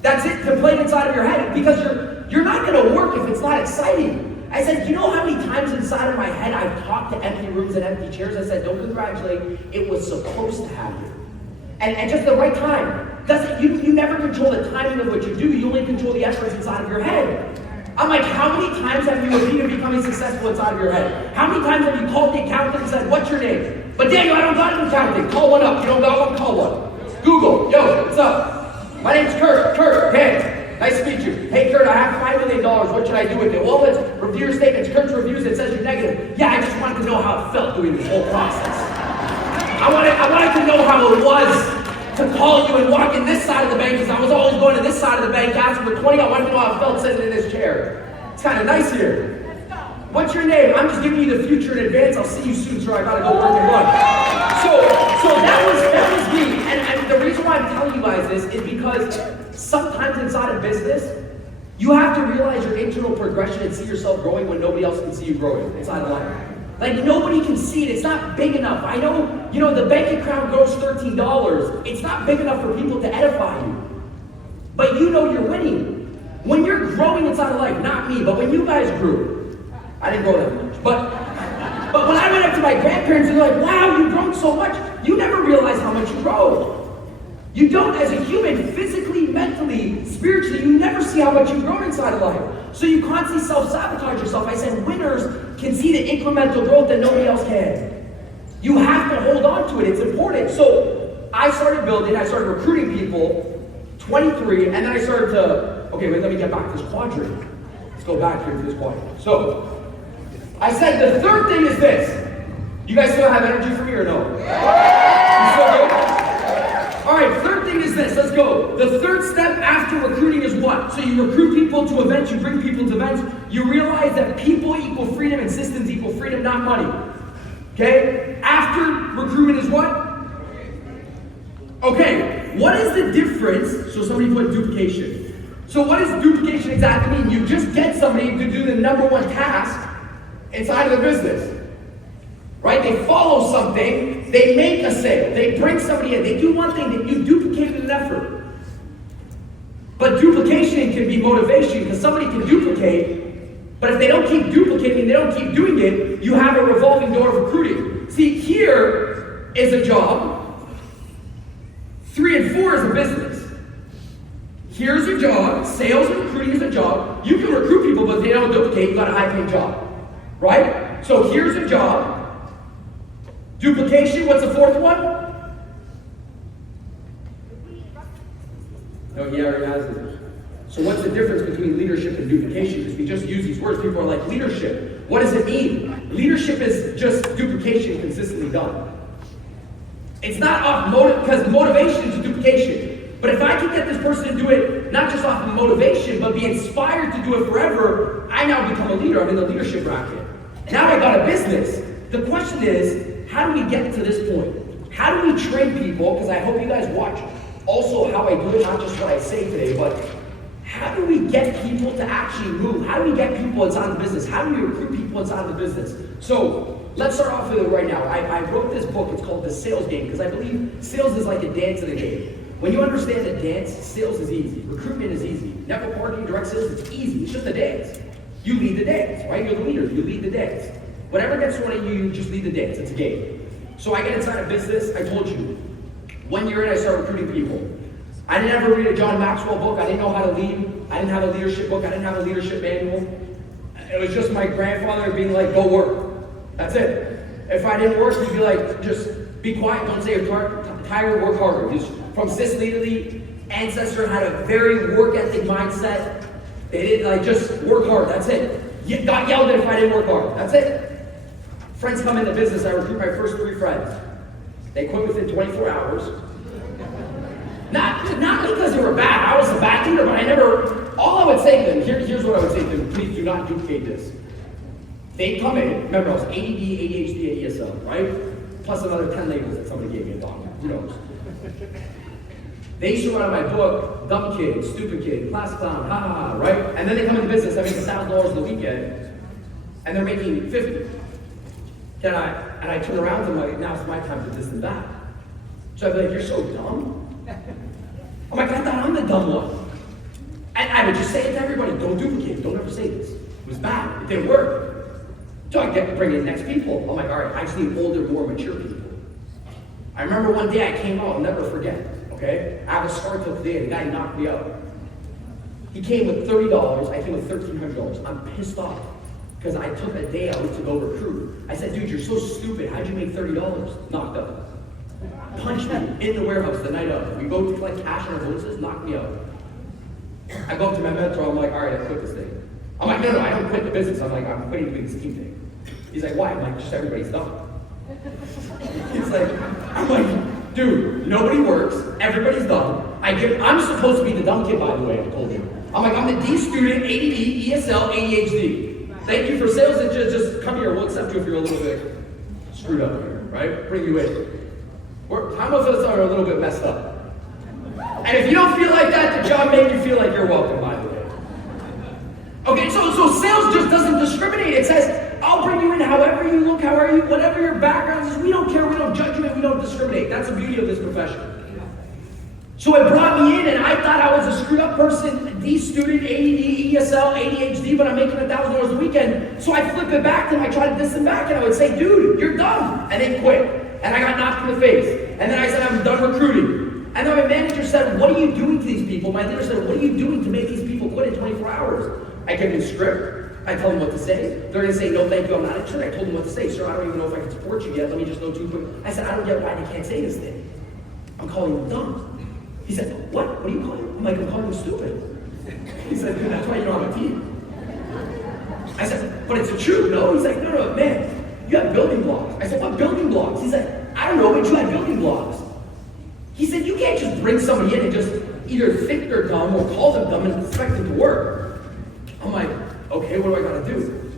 That's it, to play inside of your head, because you're not going to work if it's not exciting. I said, you know how many times inside of my head I've talked to empty rooms and empty chairs? I said, don't congratulate. It was supposed to happen. And just the right time. You never control the timing of what you do. You only control the efforts inside of your head. I'm like, how many times have you repeated becoming successful inside of your head? How many times have you called the accountant and said, what's your name? But Daniel, I don't got an accountant. Call one up. You don't got one? Call one. Google. Yo, what's up? My name's Kurt. Kurt, hey, nice to meet you. Hey, Kurt, I have $5 million. What should I do with it? Well, let's review your statements. Kurt's reviews it says you're negative. Yeah, I just wanted to know how it felt doing this whole process. I wanted to know how it was to call you and walk in this side of the bank, because I was always going to this side of the bank asking for 20. I wanted to know how it felt sitting in this chair. It's kind of nice here. What's your name? I'm just giving you the future in advance. I'll see you soon, sir. I gotta go work and run. So that was me. And the reason why I'm telling you guys this is because sometimes inside of business, you have to realize your internal progression and see yourself growing when nobody else can see you growing inside of life. Like, nobody can see it. It's not big enough. I know, the bank account grows $13. It's not big enough for people to edify you. But you're winning. When you're growing inside of life, not me, but when you guys grew, I didn't grow that much. But when I went up to my grandparents and they're like, wow, you've grown so much, you never realize how much you grow. You don't, as a human, physically, mentally, spiritually, you never see how much you've grown inside of life. So you constantly self-sabotage yourself. I said winners can see the incremental growth that nobody else can. You have to hold on to it. It's important. So I started recruiting people, 23, and then I started to, let me get back to this quadrant. Let's go back here to this quadrant. So I said the third thing is this. You guys still have energy for me or no? You still good? All right, third thing is this. Let's go. The third step after recruiting is what? So you recruit people to events, you bring people to events. You realize that people equal freedom and systems equal freedom, not money. Okay? After recruitment is what? Okay, what is the difference? So somebody put duplication. So what does duplication exactly mean? You just get somebody to do the number one task inside of the business. Right? They follow something, they make a sale, they bring somebody in, they do one thing, that you duplicate an effort. But duplication can be motivation, because somebody can duplicate, but if they don't keep duplicating, they don't keep doing it, you have a revolving door of recruiting. See, here is a job, 3 and 4 is a business. Here's a job, sales and recruiting is a job. You can recruit people, but if they don't duplicate, you got a high-paying job. Right? So here's a job. Duplication, what's the fourth one? No, he already has it. So what's the difference between leadership and duplication? Because we just use these words, people are like, leadership, what does it mean? Leadership is just duplication consistently done. It's not off because motivation is duplication. But if I can get this person to do it, not just off of motivation, but be inspired to do it forever, I now become a leader. I'm in the leadership racket. Now I got a business. The question is, how do we get to this point? How do we train people? Because I hope you guys watch also how I do it, not just what I say today, but how do we get people to actually move? How do we get people inside the business? How do we recruit people inside the business? So let's start off with it right now. I wrote this book, it's called The Sales Game, because I believe sales is like a dance and a game. When you understand the dance, sales is easy. Recruitment is easy. Network marketing, direct sales, it's easy. It's just a dance. You lead the dance, right? You're the leader, you lead the dance. Whatever gets thrown at you, you just lead the dance. It's a game. So I get inside a business, I told you. 1 year in, I started recruiting people. I didn't ever read a John Maxwell book. I didn't know how to lead. I didn't have a leadership book. I didn't have a leadership manual. It was just my grandfather being like, go work. That's it. If I didn't work, he'd be like, just be quiet. Don't say you're tired, work harder. He's from Sicily, Italy. Ancestor had a very work ethic mindset. They didn't just work hard. That's it. Got yelled at if I didn't work hard. That's it. Friends come into business, I recruit my first 3 friends. They quit within 24 hours. Not because they were bad, I was a bad leader, but I never all I would say to them, here's what I would say to them, please do not duplicate this. They come in, remember I was ADD, ADHD, and ESL, right? Plus another 10 labels that somebody gave me a doctor, who knows? They used to write my book, dumb kid, stupid kid, class clown, ha ha ha, right? And then they come into business, I make $1,000 in the weekend, and they're making 50. And I turn around to them like, now it's my time to this and that. So I'd be like, you're so dumb. I'm like, I thought I'm the dumb one. And I would just say it to everybody, don't duplicate it, don't ever say this. It was bad, it didn't work. So I get to bring in next people. I'm like, all right, I just need older, more mature people. I remember one day I came out, I'll never forget, okay? I have a scar till today, and the guy knocked me out. He came with $30, I came with $1,300. I'm pissed off, because I took a day out to go recruit. I said, dude, you're so stupid, how'd you make $30? Knocked out. Punched me in the warehouse the night of. We go to collect cash on our bonuses, knocked me out. I go up to my mentor, I'm like, all right, I quit this thing. I'm like, no, I don't quit the business. I'm like, I'm quitting doing this team thing. He's like, why? I'm like, just everybody's dumb. He's like, I'm like, dude, nobody works, everybody's dumb. I'm supposed to be the dumb kid, by the way, I told him. I'm like, I'm the D student, ADD, ESL, ADHD. Thank you for sales, and just come here, we'll accept you if you're a little bit screwed up here, right? Bring you in. How most of us are a little bit messed up? And if you don't feel like that, the job made you feel like you're welcome, by the way. Okay, so sales just doesn't discriminate. It says, I'll bring you in however you look, however you, whatever your background is. We don't care, we don't judge you, and we don't discriminate. That's the beauty of this profession. So it brought me in, and I thought I was a screwed up person, D student, ADD, ESL, ADHD, but I'm making $1,000 a weekend. So I flip it back to them, I try to diss them back, and I would say, dude, you're dumb. And they quit. And I got knocked in the face. And then I said, I'm done recruiting. And then my manager said, what are you doing to these people? My leader said, what are you doing to make these people quit in 24 hours? I give them a script. I tell them what to say. They're going to say, no, thank you, I'm not interested. I told them what to say. Sir, I don't even know if I can support you yet. Let me just know too quick. I said, I don't get why they can't say this thing. I'm calling them dumb. He said, what? What are you calling them? I'm like, I'm calling them stupid. He said, dude, that's why you're on my team. I said, but it's the truth, no? He's like, no, man. You have building blocks. I said, what building blocks? He's like, I don't know, but you have building blocks. He said, you can't just bring somebody in and just either think they're dumb or call them dumb and expect them to work. I'm like, okay, what do I gotta do?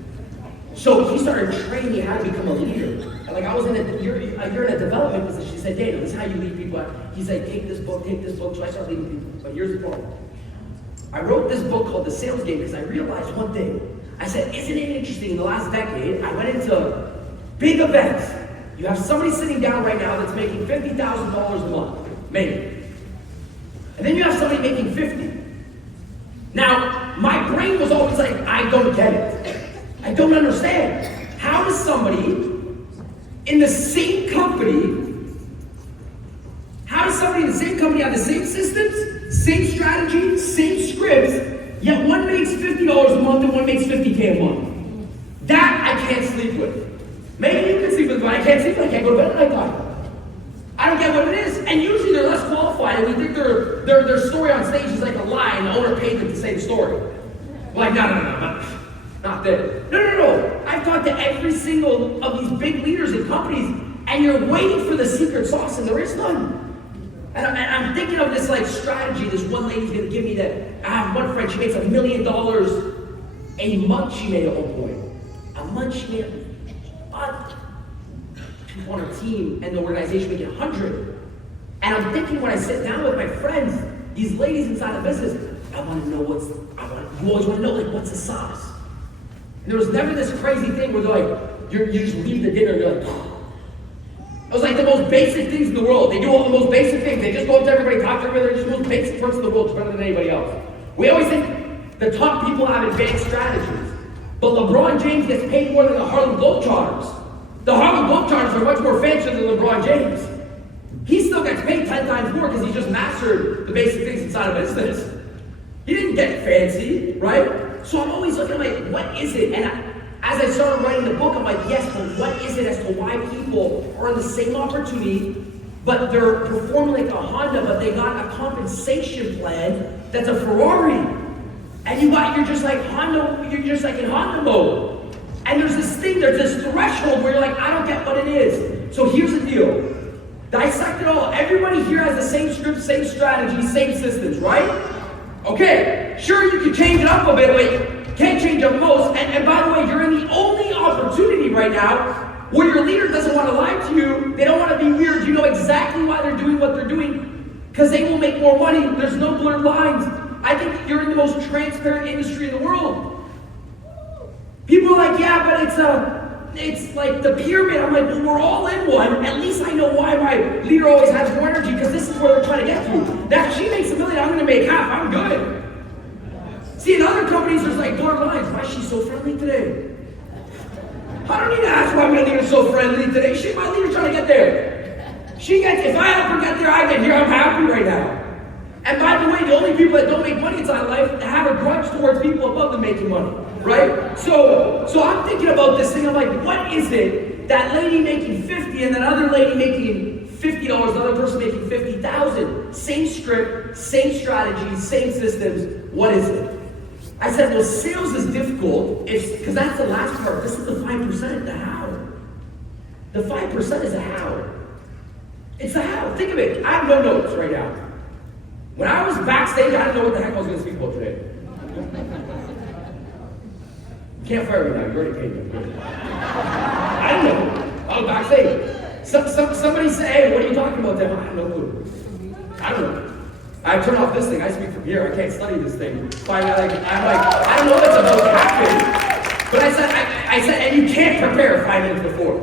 So he started training me how to become a leader. And like I was you're in a development position. He said, Daniel, this is how you lead people. He said, take this book. So I started leading people. But here's the problem. I wrote this book called The Sales Game because I realized one thing. I said, isn't it interesting, in the last decade, I went into big events. You have somebody sitting down right now that's making $50,000 a month, maybe. And then you have somebody making 50. Now, my brain was always like, I don't get it. I don't understand. How does somebody in the same company, have the same systems, same strategy, same scripts, yet one makes $50 a month and one makes $50K a month? That I can't sleep with. Maybe you can sleep with, but I can't sleep with. I can't go to bed at night. I don't get what it is. And usually they're less qualified, and we think their story on stage is like a lie, and the owner paid them to say the story. We're like, no, not that. No. I've talked to every single of these big leaders in companies, and you're waiting for the secret sauce, and there is none. And I'm thinking of this like strategy. This one lady's gonna give me that. I have one friend, she makes $1 million a month. She made at one point. A month she made. People on her team and the organization making 100. And I'm thinking when I sit down with my friends, these ladies inside the business, you always want to know like what's the sauce. And there was never this crazy thing where they're like, you just leave the dinner and you're like, it was like the most basic things in the world. They do all the most basic things. They just go up to everybody, talk to everybody. They're just the most basic person in the world. It's better than anybody else. We always think the top people have advanced strategies. But LeBron James gets paid more than the Harlem Globetrotters. The Harlem Globetrotters are much more fancier than LeBron James. He still gets paid 10 times more because he just mastered the basic things inside of business. He didn't get fancy, right? So I'm always looking like, what is it? And as I started writing the book, I'm like, yes, but what is it as to why people are in the same opportunity, but they're performing like a Honda, but they got a compensation plan that's a Ferrari. And you're just like Honda, you're just like in Honda mode. And there's this threshold where you're like, I don't get what it is. So here's the deal. Dissect it all. Everybody here has the same script, same strategy, same systems, right? Okay, sure you can change it up a bit, but you can't change up most. And by the way, you're in the only opportunity right now where your leader doesn't want to lie to you. They don't want to be weird. You know exactly why they're doing what they're doing, because they will make more money. There's no blurred lines. I think you're in the most transparent industry in the world. People are like, yeah, but it's like the pyramid. I'm like, well, we're all in one. At least I know why my leader always has more energy, because this is where they're trying to get to. Now, if she makes $1 million, I'm going to make half. I'm good. See, in other companies, there's like blurred lines. Why is she so friendly today? I don't need to ask why my leader's so friendly today. Shit, my leader's trying to get there. If I help her get there, I get here. I'm happy right now. And by the way, the only people that don't make money inside life have a grudge towards people above them making money, right? So I'm thinking about this thing. I'm like, what is it? That lady making 50 and that other lady making $50, another person making 50,000. Same script, same strategies, same systems. What is it? I said, well, sales is difficult because that's the last part. This is the 5%, the how. The 5% is the how. It's the how. Think of it. I have no notes right now. When I was backstage, I didn't know what the heck I was going to speak about today. You can't fire me now. You already paid me. I didn't know. I was backstage. Somebody say, hey, what are you talking about then? I have no clue. I don't know. I turn off this thing. I speak from here. I can't study this thing. I'm like, I don't know what's about to happen. But I said, and you can't prepare 5 minutes before.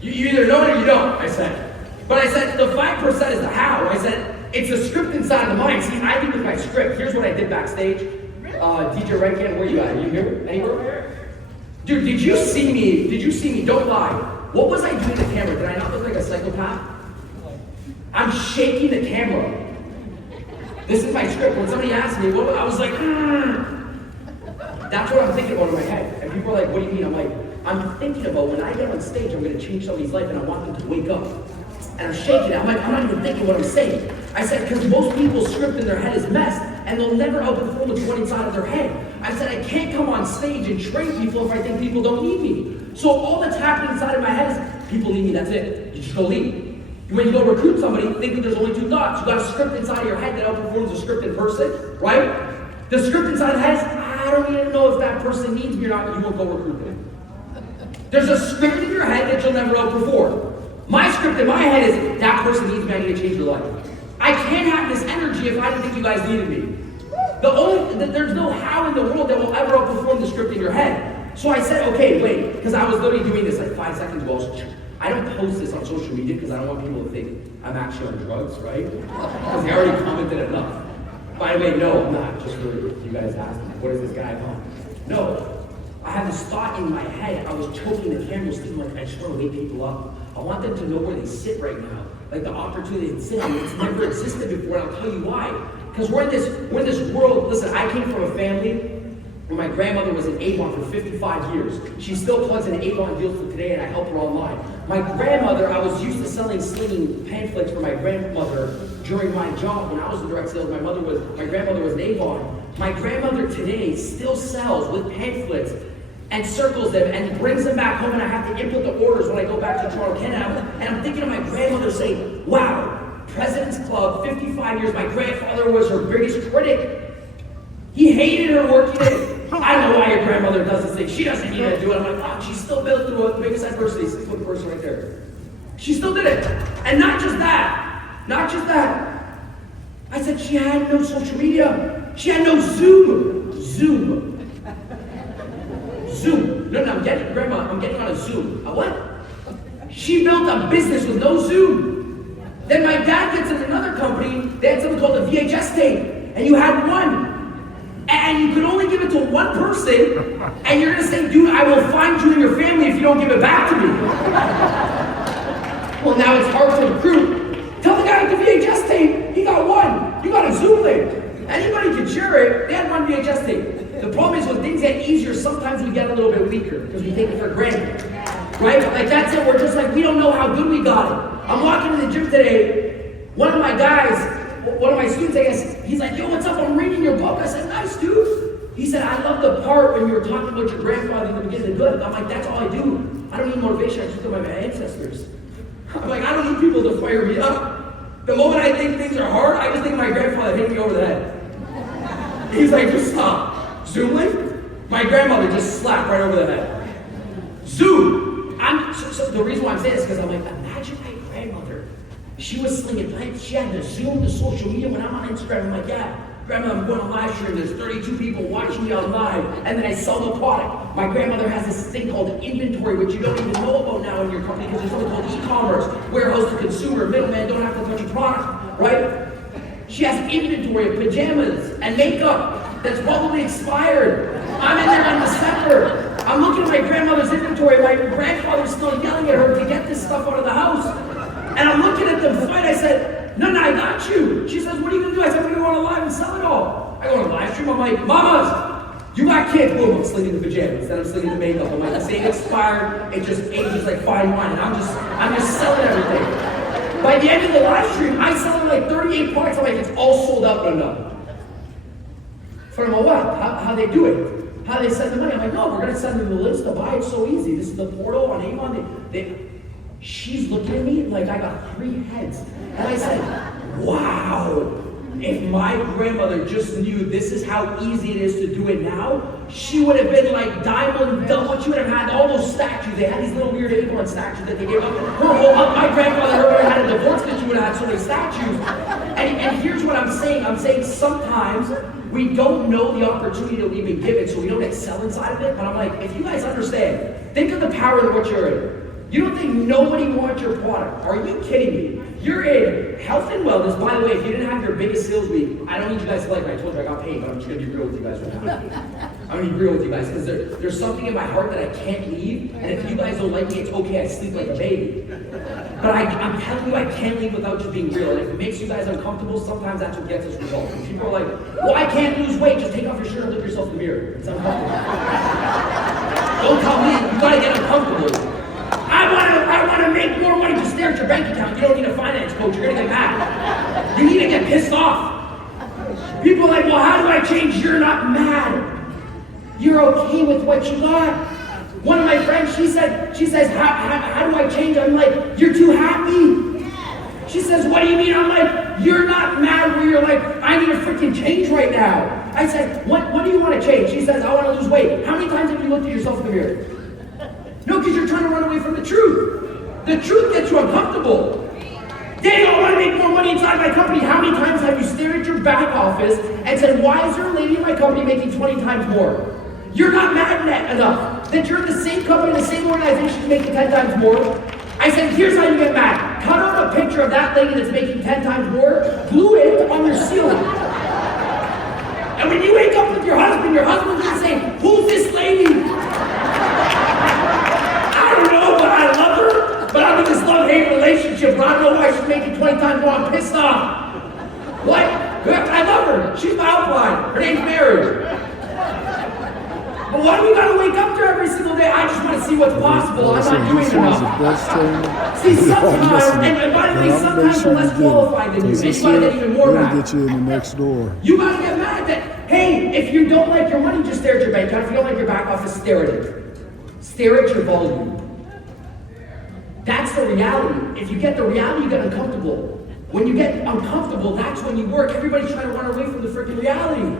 You either know it or you don't, I said. But I said, the 5% is the how. I said, it's a script inside the mind. See, I think with my script, here's what I did backstage. DJ Rankin, where you at? Are you here? Anywhere? Dude, did you see me? Don't lie. What was I doing to the camera? Did I not look like a psychopath? I'm shaking the camera. This is my script. When somebody asked me, I was like, That's what I'm thinking about in my head. And people are like, what do you mean? I'm like, I'm thinking about when I get on stage, I'm going to change somebody's life and I want them to wake up. And I'm shaking it. I'm like, I'm not even thinking what I'm saying. I said, because most people's script in their head is messed, and they'll never outperform what's going inside of their head. I said, I can't come on stage and train people if I think people don't need me. So all that's happening inside of my head is, people need me, that's it. You just go lead. When you go recruit somebody, think that there's only 2 thoughts. You got a script inside of your head that outperforms the script in person, right? The script inside the head is, I don't even know if that person needs me or not, you won't go recruit them. There's a script in your head that you'll never outperform. My script in my head is, that person needs me, I need to change their life. I can't have this energy if I didn't think you guys needed me. There's no how in the world that will ever outperform the script in your head. So I said, okay, wait, because I was literally doing this like 5 seconds ago. I don't post this on social media because I don't want people to think I'm actually on drugs, right? Because they already commented enough. By the way, no, I'm not. Just for you guys asking, what is this guy on? No. I have this thought in my head. I was choking the cameras, thinking like, I just want to wake people up. I want them to know where they sit right now. Like the opportunity to sit. It's never existed before, and I'll tell you why. Because we're in this world. Listen, I came from a family where my grandmother was in Avon for 55 years. She still plugs in Avon deals for today, and I help her online. My grandmother, I was used to slinging pamphlets for my grandmother during my job when I was in direct sales. My grandmother was in Avon. My grandmother today still sells with pamphlets and circles them and brings them back home, and I have to input the orders when I go back to Toronto, Canada. And I'm thinking of my grandmother saying, wow, President's Club, 55 years, my grandfather was her biggest critic. He hated her working it. I don't know why your grandmother does this thing. She doesn't need to do it. I'm like, wow, she still built through the biggest adversity, 6-foot person right there. She still did it. And not just that. I said she had no social media. She had no Zoom. No, I'm getting on a Zoom. A what? She built a business with no Zoom. Then my dad gets in another company. They had something called a VHS tape, and you had one. And you could only give it to one person, and you're gonna say, dude, I will find you and your family if you don't give it back to me. Well, now it's hard to recruit. Tell the guy with the VHS tape, he got one. You got a Zoom link. Anybody can share it. They had one VHS tape. The problem is when things get easier, sometimes we get a little bit weaker because we take it for granted. Right? Like that's it. We're just like, we don't know how good we got it. I'm walking to the gym today. One of my students, I guess, he's like, yo, what's up? I'm reading your book. I said, nice, dude. He said, I love the part when you were talking about your grandfather in the beginning of the good. I'm like, that's all I do. I don't need motivation. I just look at my ancestors. I'm like, I don't need people to fire me up. The moment I think things are hard, I just think my grandfather hit me over the head. He's like, just stop. Zoom link? My grandmother just slapped right over the head. Zoom! So the reason why I'm saying this is because I'm like, imagine my grandmother. She was slinging lights. She had to Zoom the social media. When I'm on Instagram, I'm like, yeah, Grandma, I'm going to live stream. There's 32 people watching me on live, and then I sell the product. My grandmother has this thing called inventory, which you don't even know about now in your company because there's something called e-commerce, warehouse to consumer, middleman don't have to touch a product, right? She has inventory of pajamas and makeup that's probably expired. I'm in there in December. I'm looking at my grandmother's inventory. My grandfather's still yelling at her to get this stuff out of the house. And I'm looking at them fight. I said, no, I got you. She says, what are you going to do? I said, we're going to go on a live and sell it all. I go on a live stream. I'm like, mamas, you got kids. Boom, I'm slinging the pajamas. Then I'm slinging the makeup. I'm like, this ain't expired. It just ages like fine wine. And I'm just selling everything. By the end of the live stream, I sell like 38 products. I'm like, it's all sold out, but I'm done. For them, what? How they do it? How they send the money? I'm like, no, we're going to send them the list to buy. It's so easy. This is the portal on Amazon. She's looking at me like I got 3 heads. And I said, wow. If my grandmother just knew this is how easy it is to do it now, she would have been like diamond double. She would have had all those statues. They had these little weird acorn statues that they gave up. My grandmother would have had a divorce because she would have had so many statues. And here's what I'm saying. I'm saying sometimes we don't know the opportunity that we've been given, so we don't excel inside of it. But I'm like, if you guys understand, think of the power of what you're in. You don't think nobody wants your product. Are you kidding me? You're in health and wellness. By the way, if you didn't have your biggest sales week, I don't need you guys to like me. I told you I got paid, but I'm just going to be real with you guys right now. I'm going to be real with you guys because there's something in my heart that I can't leave. And if you guys don't like me, it's okay. I sleep like a baby. But I'm telling you, I can't leave without just being real. And if it makes you guys uncomfortable, sometimes that's what gets us results. And people are like, well, I can't lose weight. Just take off your shirt and look yourself in the mirror. It's uncomfortable. Don't tell me. You got to get uncomfortable. I want to make more money. Just stare at your bank account. You don't need a finance coach. You're going to get mad. You need to get pissed off. People are like, well, how do I change? You're not mad. You're okay with what you got. One of my friends, she says, how do I change? I'm like, you're too happy. She says, what do you mean? I'm like, you're not mad where you're like, I need a freaking change right now. I said, what do you want to change? She says, I want to lose weight. How many times have you looked at yourself in the mirror? No, because you're trying to run away from the truth. The truth gets you uncomfortable. Dang, I want to make more money inside my company. How many times have you stared at your back office and said, why is there a lady in my company making 20 times more? You're not mad enough that you're in the same company, the same organization making 10 times more. I said, here's how you get mad. Cut out a picture of that lady that's making 10 times more, glue it on your ceiling. And when you wake up with your husband's going to say, who's this lady? I don't know, but I love her. But I'm in this love-hate relationship where I don't know why she's making 20 times more. I'm pissed off. What? I love her. She's my outline. Her name's Mary. But why do we gotta wake up to her every single day? I just want to see what's possible. I'm not doing enough. See, sometimes, and by the way, sometimes we're less qualified than you. And you gotta get even more mad. Get you in the next door. You gotta get mad that, hey, if you don't like your money, just stare at your bank account. If you don't like your back office, stare at it. Stare at your volume. That's the reality. If you get the reality, you get uncomfortable. When you get uncomfortable, that's when you work. Everybody's trying to run away from the freaking reality.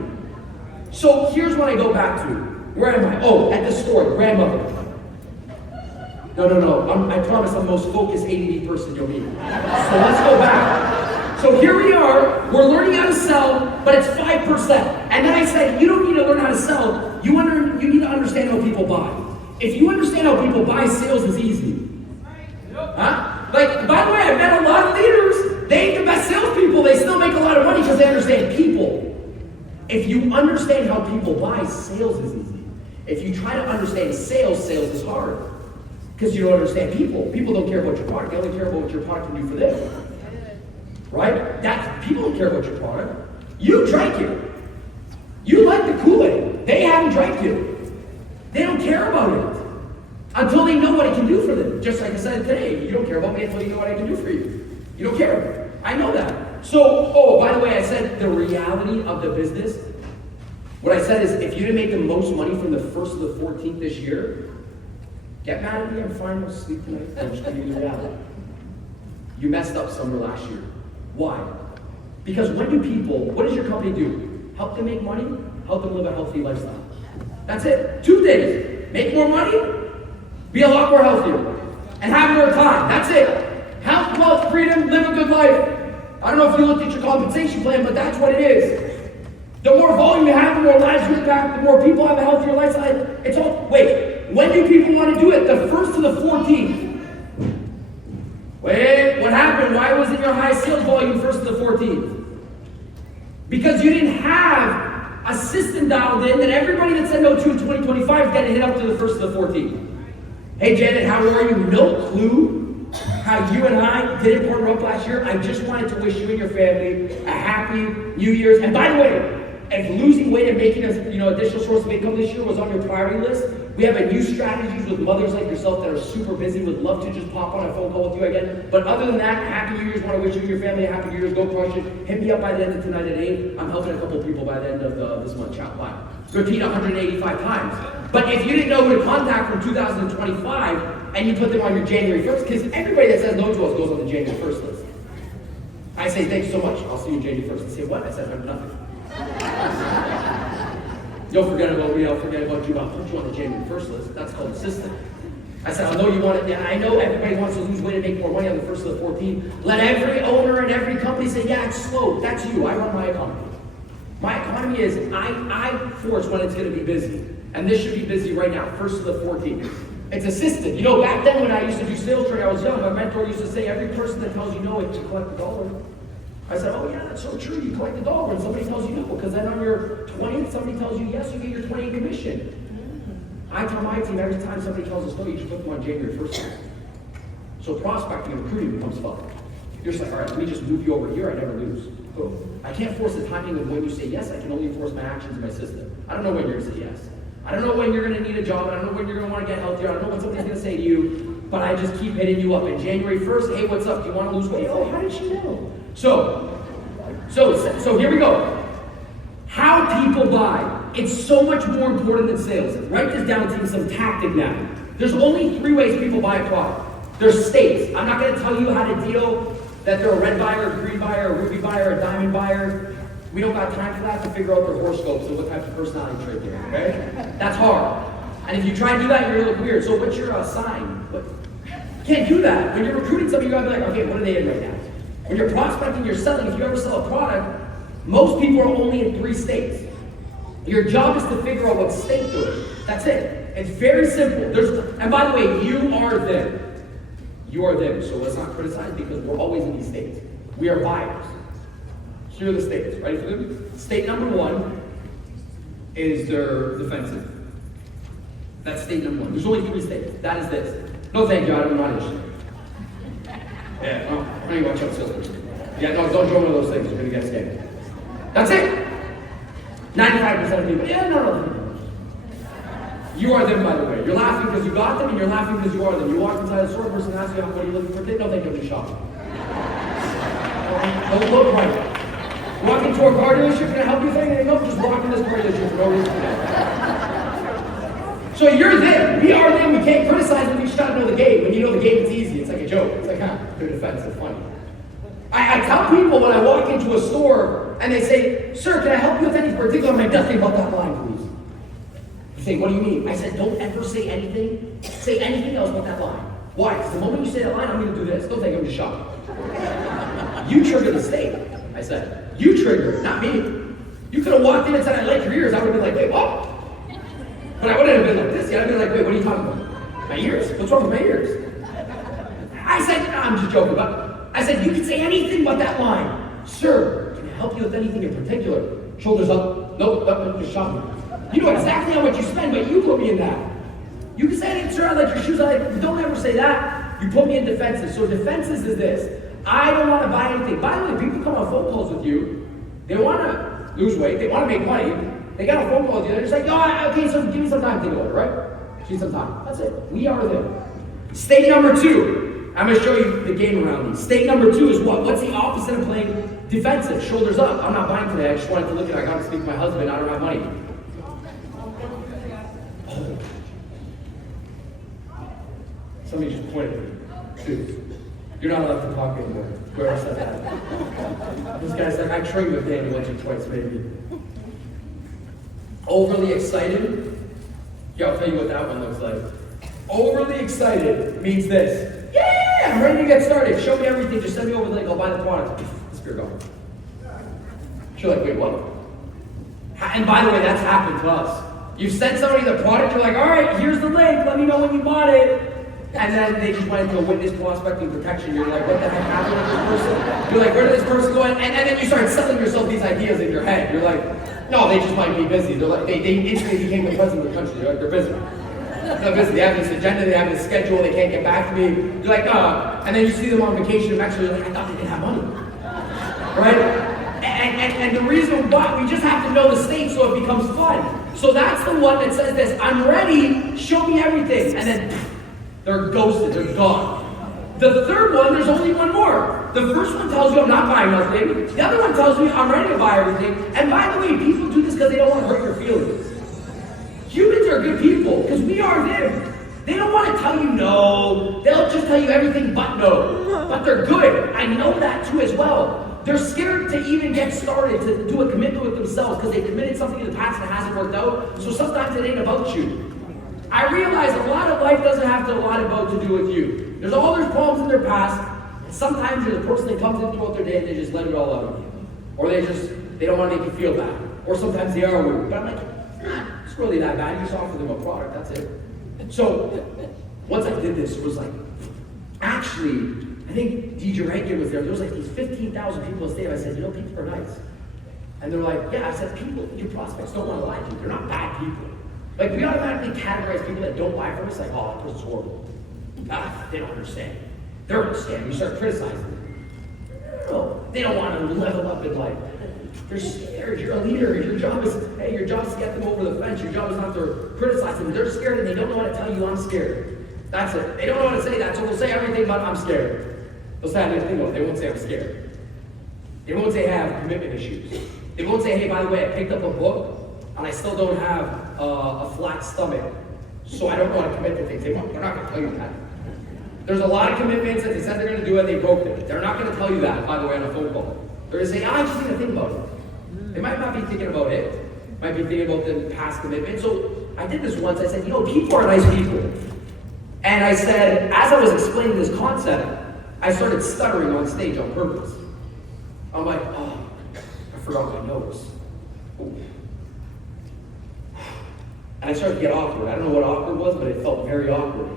So here's what I go back to. Where am I? Oh, at the store, grandmother. No. I promise I'm the most focused ADD person you'll meet. So let's go back. So here we are. We're learning how to sell, but it's 5%. And then I said, you don't need to learn how to sell. You need to understand how people buy. If you understand how people buy, sales is easy. Huh? Like, by the way, I've met a lot of leaders. They ain't the best salespeople. They still make a lot of money because they understand people. If you understand how people buy, sales is easy. If you try to understand sales is hard. Because you don't understand people. People don't care about your product. They only care about what your product can do for them. Right? People don't care about your product. You drank it. You like the Kool-Aid. They haven't drank it. They don't care about it. Until they know what it can do for them. Just like I said today, you don't care about me until you know what I can do for you. You don't care. I know that. So, by the way, I said the reality of the business. What I said is, if you didn't make the most money from the 1st to the 14th this year, get mad at me, I'm fine, I'll sleep tonight. I'm just giving you the reality. You messed up summer last year. Why? Because what does your company do? help them make money, help them live a healthy lifestyle. That's it. 2 things. Make more money, be a lot more healthier, and have more time. That's it. Health, wealth, freedom, live a good life. I don't know if you looked at your compensation plan, but that's what it is. The more volume you have, the more lives you impact, the more people have a healthier lifestyle. It's all, wait, when do people want to do it? The 1st to the 14th. Wait, what happened? Why wasn't your high sales volume 1st to the 14th? Because you didn't have a system dialed in that everybody that said no to in 2025 is going to hit up to the 1st to the 14th. Hey Janet, how are you? No clue how you and I didn't partner up last year. I just wanted to wish you and your family a happy New Year's. And by the way, if losing weight and making a additional source of income this year was on your priority list, we have a new strategies with mothers like yourself that are super busy, would love to just pop on a phone call with you again. But other than that, happy New Year's. Want to wish you and your family a happy New Year's. Go crush it. Hit me up by the end of tonight at 8. I'm helping a couple people by the end of this month. Chat live. Repeat 185 times. But if you didn't know who to contact from 2025 and you put them on your January 1st, because everybody that says no to us goes on the January 1st list. I say, thanks so much. I'll see you January 1st. They say, what? I said, I'm nothing. Don't forget about me, I'll forget about you. I'll put you on the January 1st list. That's called the system. I said, I know you want it. Yeah, I know everybody wants to lose weight and make more money on the 1st to the 14th. Let every owner and every company say, yeah, it's slow. That's you. I run my economy. My economy is, I force when it's going to be busy. And this should be busy right now, 1st to the 14th. It's a system. You know, back then when I used to do sales training, I was young. My mentor used to say, every person that tells you no, you collect a dollar. I said, oh yeah, that's so true. You collect a dollar and somebody tells you no, because then on your 20th, somebody tells you yes, you get your 20 in commission. I tell my team, every time somebody tells us no, you just put them on January 1st. So prospecting and recruiting becomes fun. You're just like, all right, let me just move you over here, I never lose. Boom. I can't force the timing of when you say yes, I can only force my actions in my system. I don't know when you're gonna say yes. I don't know when you're gonna need a job, I don't know when you're gonna wanna get healthier, I don't know when somebody's gonna say to you, but I just keep hitting you up. And January 1st, hey, what's up? Do you wanna lose weight? Oh, how did she know? So here we go. How people buy. It's so much more important than sales. Write this down to some tactic now. There's only 3 ways people buy a product. There's states. I'm not going to tell you how to deal that they're a red buyer, a green buyer, a ruby buyer, a diamond buyer. We don't got time for that to figure out their horoscopes and what type of personality trait they're in, okay? That's hard. And if you try to do that, you're going to look weird. So what's your sign? You can't do that. When you're recruiting somebody, you got to be like, okay, what are they in right now? When you're prospecting, you're selling, if you ever sell a product, most people are only in 3 states. Your job is to figure out what state they're in. That's it. It's very simple. And by the way, you are them. You are them. So let's not criticize because we're always in these states. We are buyers. Here are the states. Ready for them? State number 1 is they're defensive. That's state number 1. There's only 3 states. That is this. No, thank you. I'm not interested. Yeah, well, I need to watch out salesperson. Yeah, no, don't join one of those things. You're going to get scammed. That's it. 95% of people. Yeah, no. You are them, by the way. You're laughing because you got them, and you're laughing because you are them. You walk inside the store, person asks you, what are you looking for? They don't think you'll be shopping. Don't look right. Walk into a car dealership, can I help you with anything? Nope, just walk in this car dealership for no reason. So you're them. We are them. We can't criticize them. We just gotta know the game. When you know the game, it's easy. It's like a joke. It's like, they're defensive, funny. I tell people when I walk into a store and they say, sir, can I help you with anything particular? I'm like, nothing about that line, please. They say, what do you mean? I said, don't ever say anything. Say anything else but that line. Why? Because the moment you say that line, I'm going to do this. Don't think I'm just shocked. You trigger the state. I said, you trigger, not me. You could have walked in and said, I like your ears. I would have been like, wait, what? But I wouldn't have been like this. I'd been like, wait, what are you talking about? My ears? What's wrong with my ears? I said, no, I'm just joking. But I said, you can say anything but that line. Sir, can I help you with anything in particular? Shoulders up. Nope, just shopping. You know exactly how much you spend, but you put me in that. You can say anything, sir, I like your shoes. Don't ever say that. You put me in defenses. So defenses is this. I don't want to buy anything. By the way, people come on phone calls with you. They want to lose weight. They want to make money. They got a phone call with you. They're just like, oh, okay, so give me some time to think about it, right? Give me some time. That's it. We are them. State number 2. I'm going to show you the game around these. State number 2 is what? What's the opposite of playing defensive? Shoulders up. I'm not buying today. I just wanted to look at it. I got to speak to my husband. I don't have money. Oh. Somebody just pointed at me. Dude. You're not allowed to talk anymore. Whoever said that. This guy said, I trained with Danny once or twice, maybe. Overly excited. Yeah, I'll tell you what that one looks like. Overly excited means this. Yeah, I'm ready to get started. Show me everything. Just send me over the link. I'll buy the product. Disappear gone. You're like, wait, what? And by the way, that's happened to us. You've sent somebody the product, you're like, all right, here's the link, let me know when you bought it. And then they just went into a witness prospecting protection. You're like, what the heck happened with this person? You're like, where did this person go? And then you start selling yourself these ideas in your head. You're like, no, they just might be busy. They're like, they instantly became the president of the country. You're like, they're busy. They're busy. They have this agenda, they have this schedule, they can't get back to me. You're like, and then you see them on vacation in Mexico, you're like, I thought they didn't have money. Right? And the reason why, we just have to know the state so it becomes fun. So that's the one that says this, I'm ready, show me everything. And then they're ghosted, they're gone. The third one, there's only one more. The first one tells you I'm not buying nothing. The other one tells me I'm ready to buy everything. And by the way, people do this because they don't want to hurt your feelings. Humans are good people, because we are them. They don't want to tell you no. They'll just tell you everything but no. But they're good. I know that too as well. They're scared to even get started, to do a commitment with themselves because they committed something in the past and it hasn't worked out. So sometimes it ain't about you. I realize a lot of life doesn't have to a lot about to do with you. There's problems in their past, and sometimes you're the person that comes in throughout their day and they just let it all out of you. Or they don't want to make you feel bad. Or sometimes they are rude. But I'm like, it's really that bad. You just offer them a product, that's it. So, once I did this, it was like, actually, I think DJ Rankin was there. There was like these 15,000 people on stage. I said, people are nice. And they're like, yeah, I said, people, your prospects don't want to lie to you. They're not bad people. Like, we automatically categorize people that don't buy from us like, oh, that person's horrible. They don't understand. They're understanding. You start criticizing them. No, they don't want to level up in life. They're scared. You're a leader. Your job is to get them over the fence. Your job is not to criticize them. They're scared and they don't know how to tell you I'm scared. That's it. They don't know how to say that, so they'll say everything but I'm scared. They'll say anything else. They won't say I'm scared. They won't say I have commitment issues. They won't say, hey, by the way, I picked up a book and I still don't have a flat stomach, so I don't know how to commit to things. They're not going to tell you that. There's a lot of commitments that they said they're going to do and they broke them. They're not going to tell you that, by the way, on a phone call. They're going to say, I just need to think about it. They might not be thinking about it. Might be thinking about the past commitment. So I did this once. I said, people are nice people. And I said, as I was explaining this concept, I started stuttering on stage on purpose. I'm like, oh, I forgot my nose. Ooh. And I started to get awkward. I don't know what awkward was, but it felt very awkward.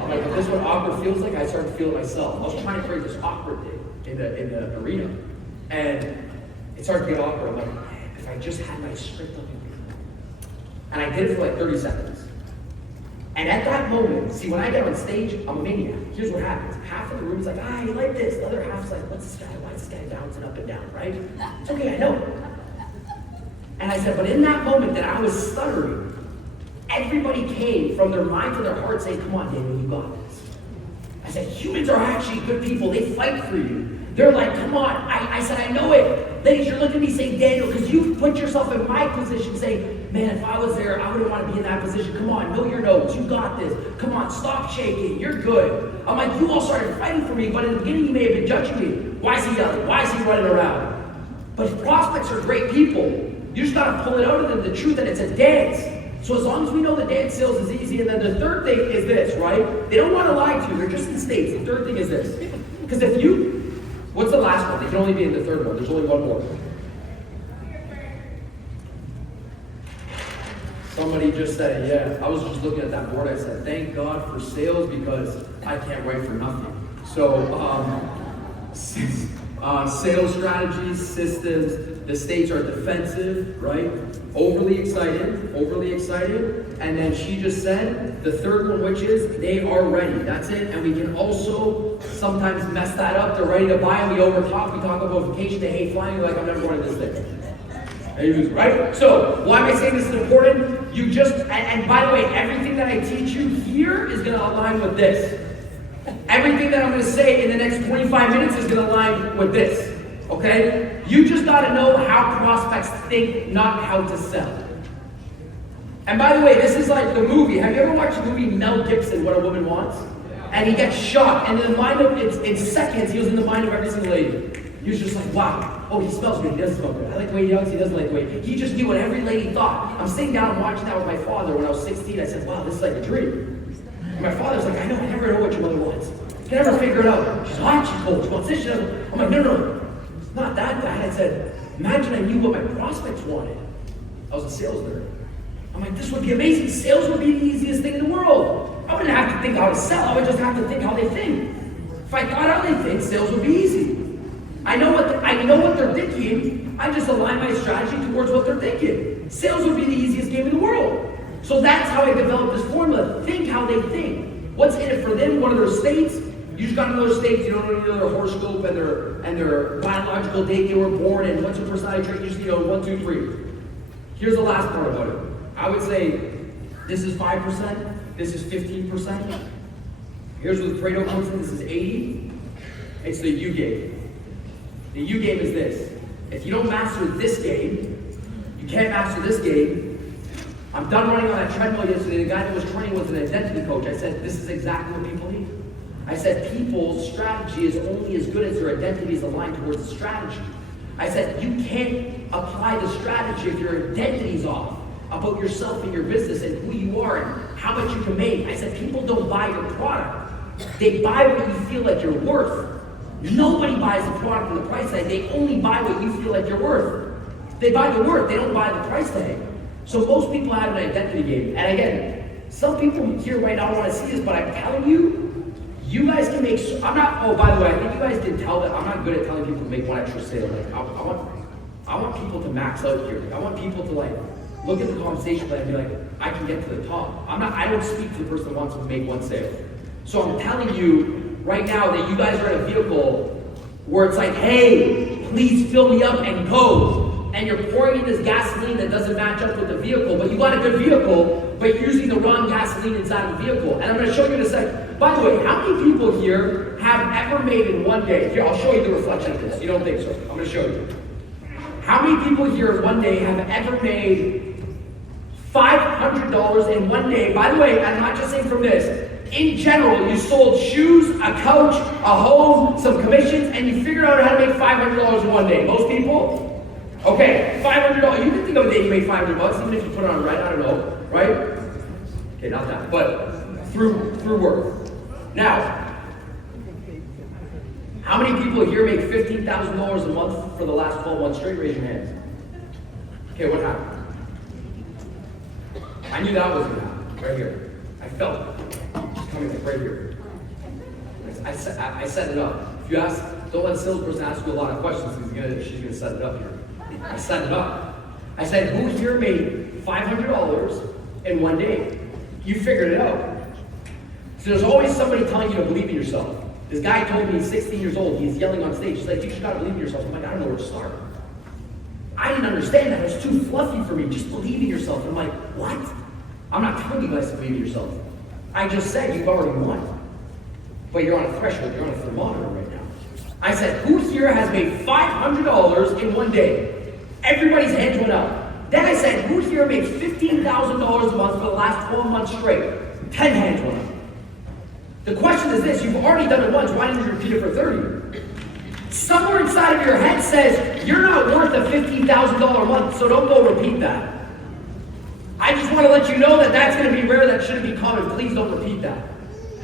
I'm like, if this is what awkward feels like, I started to feel it myself. I was trying to create this awkward thing in the arena. And it started to get awkward. I'm like, man, if I just had my script up. And I did it for like 30 seconds. And at that moment, see, when I get on stage, I'm a maniac. Here's what happens. Half of the room is like, you like this. The other half's like, what's this guy? Why is this guy bouncing up and down, right? It's okay, I know. And I said, but in that moment that I was stuttering, everybody came from their mind to their heart saying, come on, Daniel, you got this. I said, humans are actually good people. They fight for you. They're like, come on. I said, I know it. Ladies, you're looking at me saying, Daniel, because you've put yourself in my position saying, man, if I was there, I wouldn't want to be in that position. Come on, know your notes. You got this. Come on, stop shaking. You're good. I'm like, you all started fighting for me, but in the beginning, you may have been judging me. Why is he yelling? Why is he running around? But prospects are great people. You just got to pull it out of them, the truth that it's a dance. So as long as we know the dance sales is easy, and then the third thing is this, right? They don't want to lie to you. They're just in states. The third thing is this. Because what's the last one? They can only be in the third one. There's only one more. Somebody just said, yeah, I was just looking at that board. I said, thank God for sales because I can't write for nothing. So, sales strategies, systems, the states are defensive, right? Overly excited. And then she just said, the third one, which is, they are ready. That's it. And we can also sometimes mess that up. They're ready to buy and we overtalk. We talk about vacation. They hate flying. You're like, I'm never going to this thing. Right? So, why am I saying this is important? And by the way, everything that I teach you here is going to align with this. Everything that I'm going to say in the next 25 minutes is going to align with this. Okay? You just got to know how prospects think, not how to sell. And by the way, this is like the movie. Have you ever watched the movie Mel Gibson, What a Woman Wants? And he gets shot, and in seconds, he was in the mind of every single lady. He was just like, wow. oh, he smells good, he doesn't smell good. I like the way he hugs, he doesn't like the way. He just knew what every lady thought. I'm sitting down and watching that with my father when I was 16. I said, wow, this is like a dream. And my father's like, I never know what your mother wants. You can never figure it out. She's hot, she's cold, she wants this, she doesn't. I'm like, no. It's not that, Dad. I said, imagine I knew what my prospects wanted. I was a sales nerd. I'm like, this would be amazing. Sales would be the easiest thing in the world. I wouldn't have to think how to sell. I would just have to think how they think. If I thought how they think, sales would be easy. I know what they're thinking. I just align my strategy towards what they're thinking. Sales would be the easiest game in the world. So that's how I developed this formula. Think how they think. What's in it for them? What are their states? You just got to know their states. You don't know their horoscope and their biological date they were born and what's your personality trait. You just know 1, 2, 3. Here's the last part about it. I would say this is 5%. This is 15%. Here's where the Pareto comes in. This is 80. It's the U game. The U game is this. If you don't master this game, you can't master this game. I'm done running on that treadmill yesterday. The guy that was training was an identity coach. I said, this is exactly what people need. I said, people's strategy is only as good as their identity is aligned towards the strategy. I said, you can't apply the strategy if your identity's off about yourself and your business and who you are and how much you can make. I said, people don't buy your product. They buy what you feel like you're worth. Nobody buys the product and the price tag. They only buy what you feel like you're worth. They buy the worth. They don't buy the price tag. So most people have an identity game. And again, some people here right now want to see this, but I'm telling you, you guys can make, oh, by the way, I think you guys can tell that I'm not good at telling people to make one extra sale. Like, I want people to max out here. I want people to like, look at the compensation plan and be like, I can get to the top. I don't speak to the person that wants to make one sale. So I'm telling you right now that you guys are in a vehicle where it's like, hey, please fill me up and go. And you're pouring in this gasoline that doesn't match up with the vehicle, but you got a good vehicle, but you're using the wrong gasoline inside the vehicle. And I'm gonna show you in a second. By the way, how many people here have ever made in one day, here, I'll show you the reflection of this. You don't think so? I'm gonna show you. How many people here in one day have ever made $500 in one day? By the way, I'm not just saying from this. In general, you sold shoes, a couch, a home, some commissions, and you figured out how to make $500 in one day. Most people? Okay, $500. You can think of a day you made $500, even if you put it on Red, I don't know, right? Okay, not that, but through work. Now, how many people here make $15,000 a month for the last 12 months straight? Raise your hands. Okay, what happened? I knew that was gonna happen, right here. I felt it. It's coming right here. I set it up. If you ask, don't let a salesperson ask you a lot of questions because she's gonna set it up here. I set it up. I said, who here made $500 in one day? You figured it out. So there's always somebody telling you to believe in yourself. This guy told me he's 16 years old. He's yelling on stage. He's like, you just gotta believe in yourself. I'm like, I don't know where to start. I didn't understand that. It was too fluffy for me. Just believe in yourself. I'm like, what? I'm not telling you guys to believe in yourself. I just said you've already won. But you're on a threshold. You're on a thermometer right now. I said, who here has made $500 in one day? Everybody's hands went up. Then I said, who here makes $15,000 a month for the last 12 months straight? 10 hands went up. The question is this, you've already done it once, why didn't you repeat it for 30? Somewhere inside of your head says, you're not worth a $15,000 a month, so don't go repeat that. I just want to let you know that that's going to be rare, that shouldn't be common. Please don't repeat that.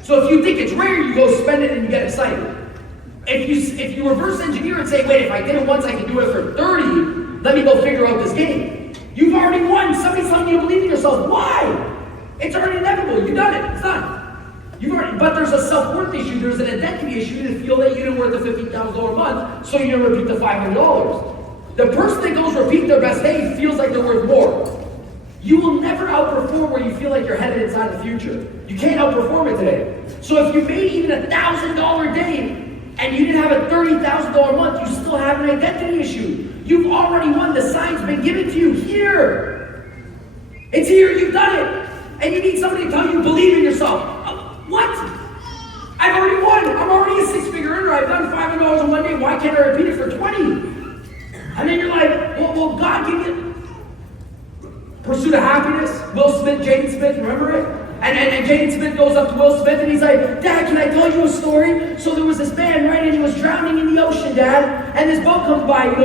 So if you think it's rare, you go spend it and you get excited. If you reverse engineer and say, wait, if I did it once, I can do it for 30, let me go figure out this game. You've already won. Somebody's telling you to believe in yourself. Why? It's already inevitable. You've done it. It's done. But there's a self-worth issue. There's an identity issue to feel that you didn't worth the $15,000 a month, so you didn't repeat the $500. The person that goes repeat their best day feels like they're worth more. You will never outperform where you feel like you're headed inside the future. You can't outperform it today. So if you made even $1,000 a day and you didn't have a $30,000 a month, you still have an identity issue. You've already won. The sign's been given to you here. It's here. You've done it. And you need somebody to tell you, believe in yourself. What? I've already won. I'm already a six-figure earner. I've done $500 in one day. Why can't I repeat it for 20? And then you're like, well, God give you Pursuit of Happiness. Will Smith, Jaden Smith, remember it? And Jaden Smith goes up to Will Smith and he's like, Dad, can I tell you a story? So there was this man, right, and he was drowning in the ocean, Dad. And this boat comes by, and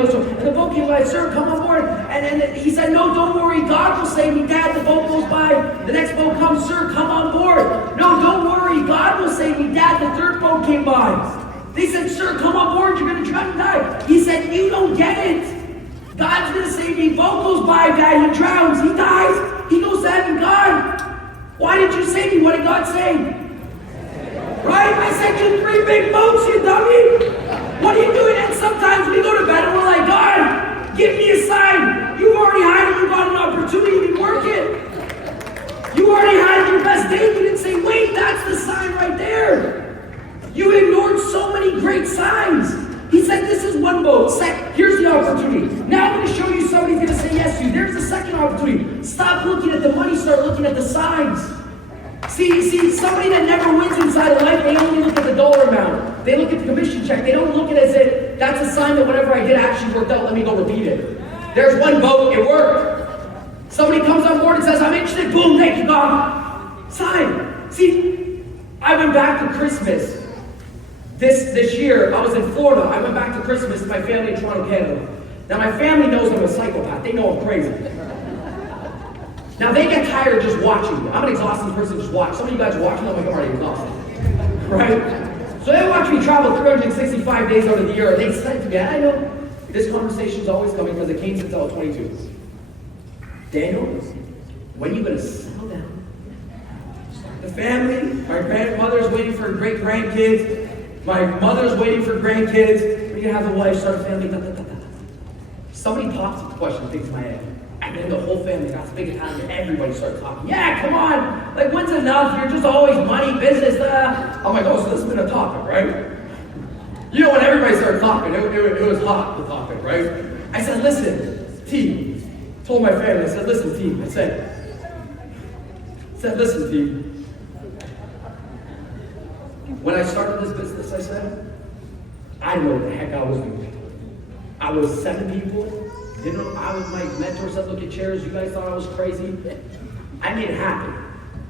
the boat came by, sir, come on board. And he said, no, don't worry, God will save me. Dad, the boat goes by. The next boat comes, sir, come on board. No, don't worry, God will save me. Dad, the third boat came by. They said, sir, come on board, you're going to drown and die. He said, you don't get it. God's going to save me. Boat goes by, Dad, he drowns, he dies. He goes to heaven. God, why did you save me? What did God say? Right? I sent you 3 big boats, you dummy. What are you doing? And sometimes we go to bed and we're like, God, give me a sign. You've already had it. You got an opportunity. You didn't work it. You already had your best day. You didn't say, wait, that's the sign right there. You ignored so many great signs. He said, this is one boat. Here's the opportunity. Now I'm going to show you somebody's going to say yes to you. There's the second opportunity. Stop looking at the money. Start looking at the signs. See, somebody that never wins inside of life, they only look at the dollar amount. They look at the commission check. They don't look at it as if that's a sign that whatever I did actually worked out. Let me go repeat it. There's one boat. It worked. Somebody comes on board and says, I'm interested. Boom, thank you, God. Sign. See, I went back to Christmas. This year, I was in Florida. I went back to Christmas with my family in Toronto, Canada. Now, my family knows I'm a psychopath. They know I'm crazy. Now, they get tired just watching me. I'm an exhausting person to just watch. Some of you guys are watching, I'm like, I'm already exhausted. Right? So they watch me travel 365 days out of the year, and they said to me, I know this conversation's always coming because it came since I was 22. Daniel, when are you going to settle down? The family, my grandmother's waiting for great grandkids. My mother's waiting for grandkids. We're going to have a wife, start a family. Somebody pops the question, thinks in my head. And then the whole family got big time and everybody started talking. Yeah, come on. Like, when's enough? You're just always money, business. I'm like, oh, so this has been a topic, right? You know, when everybody started talking, it was hot, the topic, right? I said, listen, T. Told my family, I said, listen, T. I said, listen, T. When I started this business, I said, I didn't know what the heck I was doing. I was 7 people. My mentor said, look at chairs. You guys thought I was crazy. I made it happen.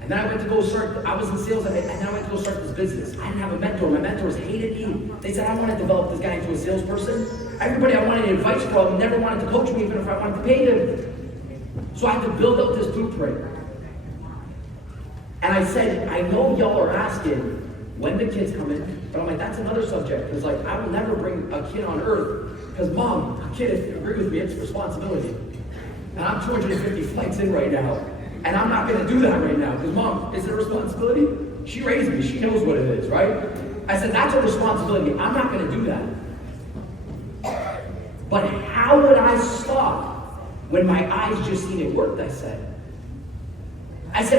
And then I went to go start, I was in sales, and then I went to go start this business. I didn't have a mentor. My mentors hated me. They said, I want to develop this guy into a salesperson. Everybody I wanted advice from never wanted to coach me, even if I wanted to pay them. So I had to build up this blueprint. And I said, I know y'all are asking, when the kids come in, but I'm like, that's another subject, because like, I will never bring a kid on earth, because mom, a kid, if you agree with me, it's responsibility. And I'm 250 flights in right now, and I'm not gonna do that right now, because mom, is it a responsibility? She raised me, she knows what it is, right? I said, that's a responsibility, I'm not gonna do that. But how would I stop when my eyes just seen it worked, I said,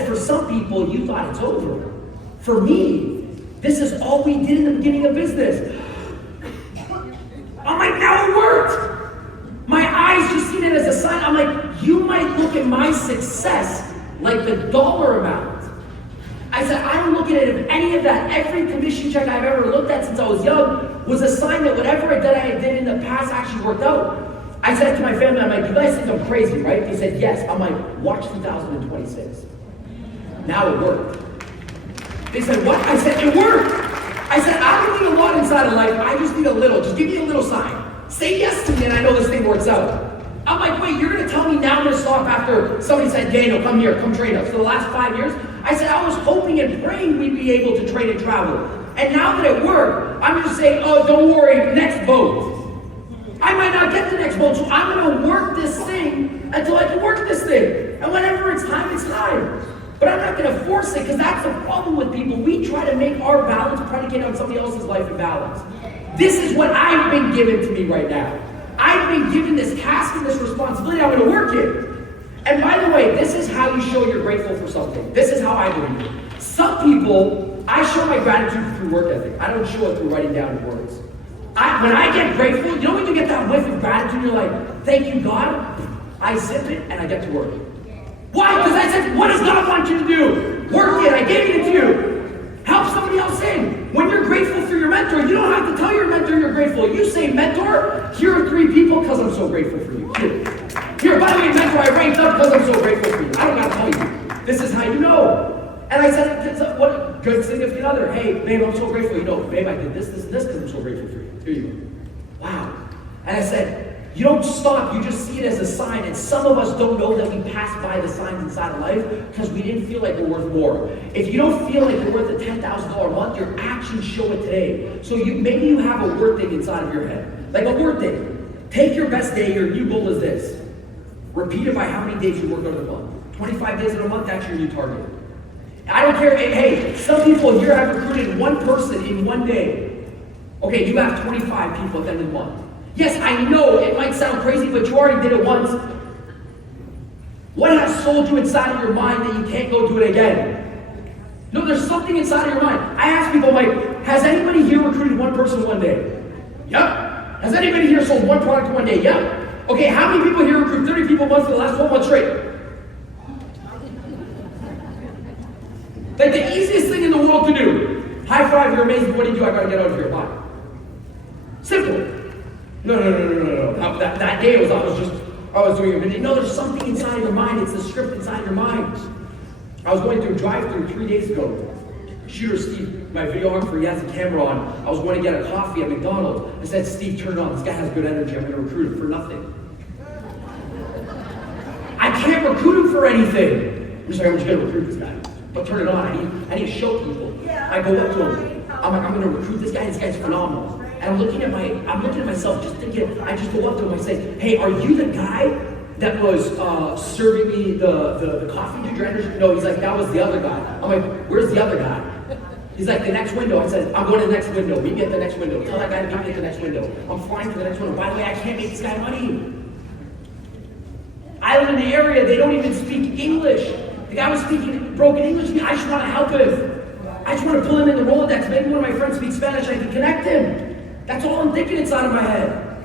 for some people, you thought it's over. For me, this is all we did in the beginning of business. I'm like, now it worked. My eyes just seen it as a sign. I'm like, you might look at my success like the dollar amount. I said, I don't look at it as any of that. Every commission check I've ever looked at since I was young was a sign that whatever that I did in the past actually worked out. I said to my family, I'm like, you guys think I'm crazy, right? They said, yes. I'm like, watch 2026. Now it worked. They said, what? I said, it worked. I said, I don't need a lot inside of life. I just need a little. Just give me a little sign. Say yes to me and I know this thing works out. I'm like, wait, you're going to tell me now I'm going to stop after somebody said, Daniel, come here, come train us. For the last 5 years, I said, I was hoping and praying we'd be able to train and travel. And now that it worked, I'm just saying, oh, don't worry, next boat. I might not get the next boat, so I'm going to work this thing until I can work this thing. And whenever it's time, it's time. But I'm not going to force it, because that's the problem with people. We try to make our balance predicated on somebody else's life and balance. This is what I've been given to me right now. I've been given this task and this responsibility. I'm going to work it. And by the way, this is how you show you're grateful for something. This is how I believe it. Some people, I show my gratitude through work ethic. I don't show it through writing down words. When I get grateful, you know when you get that whiff of gratitude, you're like, thank you, God. I zip it and I get to work. Why? Because I said, what does God want you to do? Work it, I gave it to you. Help somebody else in. When you're grateful for your mentor, you don't have to tell your mentor you're grateful. You say, mentor, here are 3 people because I'm so grateful for you. Here, by the way, mentor, I ranked up because I'm so grateful for you. I don't got to tell you. This is how you know. And I said, what good significant other? Hey, babe, I'm so grateful. You know, babe, I did this, and this because I'm so grateful for you. Here you go. Wow. And I said, you don't stop, you just see it as a sign. And some of us don't know that we pass by the signs inside of life because we didn't feel like we're worth more. If you don't feel like you're worth a $10,000 a month, your actions show it today. So maybe you have a worth thing inside of your head. Like a worth thing. Take your best day, your new goal is this. Repeat it by how many days you work out of the month. 25 days in a month, that's your new target. I don't care, hey, some people here have recruited one person in one day. Okay, you have 25 people at the end of the month. Yes, I know it might sound crazy, but you already did it once. What has sold you inside of your mind that you can't go do it again? No, there's something inside of your mind. I ask people, like, has anybody here recruited one person one day? Yep. Has anybody here sold one product one day? Yep. Okay, how many people here recruit 30 people a month for the last 12 months straight? Like the easiest thing in the world to do. High five, you're amazing. What do you do? I gotta get out of here. Bye. Simple. No. That day I was doing a video. No, there's something inside your mind. It's the script inside your mind. I was going through a drive-thru 3 days ago. Shooter Steve, my videographer, he has a camera on. I was going to get a coffee at McDonald's. I said, Steve, turn it on. This guy has good energy. I'm going to recruit him for nothing. I can't recruit him for anything. I'm just going to recruit this guy. But turn it on. I need to show people. I go up to him. I'm like, I'm going to recruit this guy. This guy's phenomenal. And I'm looking at myself, just thinking. I just go up to him. I say, hey, are you the guy that was serving me the coffee? Did your energy? No, he's like, that was the other guy. I'm like, where's the other guy? He's like, the next window. I said, I'm going to the next window. Meet me at the next window. Tell that guy to meet me at the next window. I'm flying to the next window. By the way, I can't make this guy money. I live in the area, they don't even speak English. The guy was speaking broken English to me. I just want to help him. I just want to pull him in the Rolodex. Maybe one of my friends speaks Spanish, I can connect him. That's all I'm thinking inside of my head.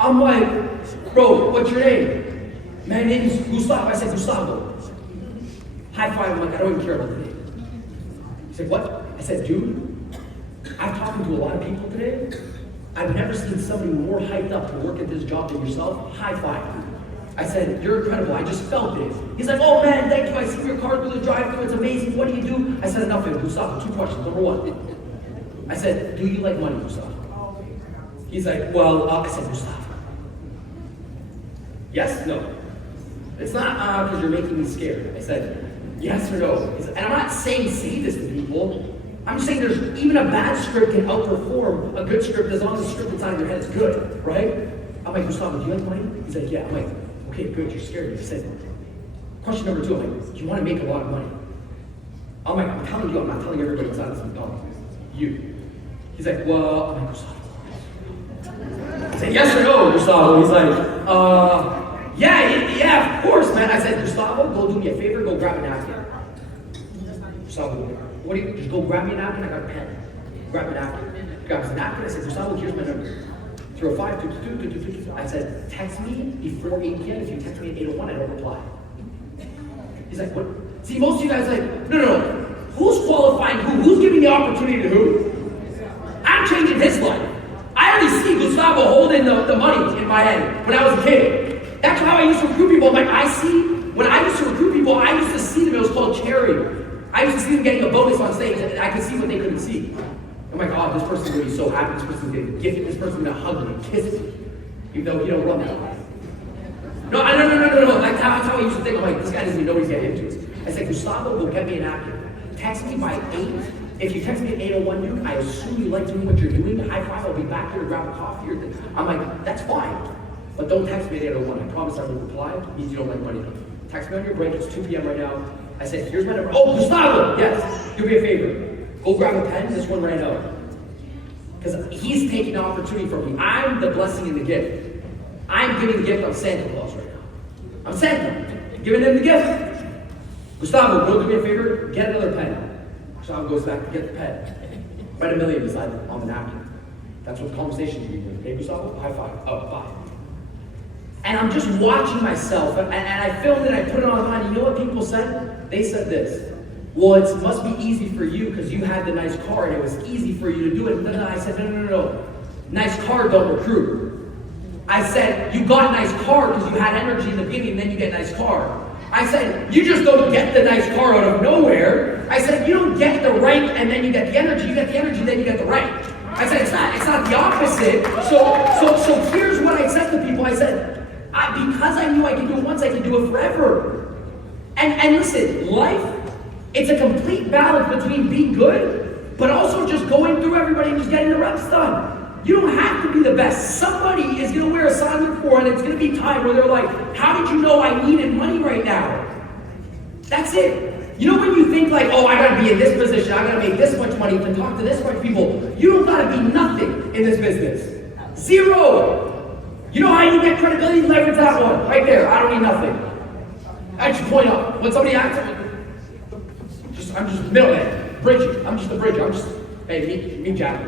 I'm like, bro, what's your name? My name is Gustavo. I said, Gustavo. High five. I'm like, I don't even care about the name. He said, what? I said, dude, I've talked to a lot of people today. I've never seen somebody more hyped up to work at this job than yourself. High five. I said, you're incredible. I just felt it. He's like, oh man, thank you. I see your car through the drive-thru. It's amazing. What do you do? I said, enough of it. Gustavo, 2 questions. Number 1. I said, do you like money, Gustavo? He's like, well, I said, Gustavo. Yes? No. It's not because you're making me scared. I said, yes or no. He said, and I'm not saying say this to people. I'm just saying there's even a bad script can outperform a good script as long as the script inside of your head is good, right? I'm like, Gustavo, do you like money? He's like, yeah. I'm like, okay, good, you're scared. He said, question number 2, I'm like, do you want to make a lot of money? I'm like, I'm telling you, I'm not telling everybody inside this McDonald's. You. He's like, well, I'm like, Gustavo. I said, yes or no, Gustavo? He's like, yeah, of course, man. I said, Gustavo, go do me a favor, go grab a napkin. Gustavo, what do you, just go grab me a napkin, I got a pen. Grab a napkin. Grabs a napkin, I said, Gustavo, here's my number. 305-222-222. I said, text me before 8 p.m. If you text me at 8:01, I don't reply. He's like, what? See, most of you guys are like, no. Who's qualifying who? Who's giving the opportunity to who? I'm changing his life. I already see Gustavo holding the money in my hand when I was a kid. That's how I used to recruit people. Like, when I used to recruit people, I used to see them. It was called cherry. I used to see them getting a bonus on stage, and I could see what they couldn't see. Oh my God, this person's gonna be so happy, this person's gonna get gifted, this person's gonna hug me, kiss me, even though he don't run that way. No. That's how I used to think. I'm like, this guy doesn't even know what he's getting into. I said, Gustavo, go get me a napkin. Text me by 8. If you text me at 8:01, dude, I assume you like doing what you're doing. High five, I'll be back here to grab a coffee or thing. I'm like, that's fine. But don't text me at 8:01. I promise I will reply. It means you don't like money. Text me on your break, it's 2 p.m. right now. I said, here's my number. Oh, Gustavo, yes, do me a favor. Go grab a pen, this one right out. Because he's taking the opportunity from me. I'm the blessing and the gift. I'm giving the gift of Santa Claus right now. I'm Santa, giving him the gift. Gustavo, go do me a favor, get another pen. Gustavo goes back to get the pen. Write $1 million beside it on the napkin. That's what conversations are doing. Hey, Gustavo, high five. Oh, bye. And I'm just watching myself, and I filmed it, I put it online. You know what people said? They said this. Well, it must be easy for you because you had the nice car and it was easy for you to do it. And I said, no. Nice car don't recruit. I said, you got nice car because you had energy in the beginning and then you get nice car. I said, you just don't get the nice car out of nowhere. I said, you don't get the right and then you get the energy. You get the energy, then you get the right. I said, it's not the opposite. So here's I said to people, I said, because I knew I could do it once, I could do it forever. And listen, life, it's a complete balance between being good, but also just going through everybody and just getting the reps done. You don't have to be the best. Somebody is going to wear a silent four, and it's going to be time where they're like, how did you know I needed money right now? That's it. You know when you think like, oh, I got to be in this position, I got to make this much money to talk to this much people. You don't got to be nothing in this business. Zero. You know how you get credibility? Leverage that one. Right there. I don't need nothing. I just point up. When somebody asks me, I'm just middleman. Bridge. I'm just a bridge. I'm just, hey, me Jack.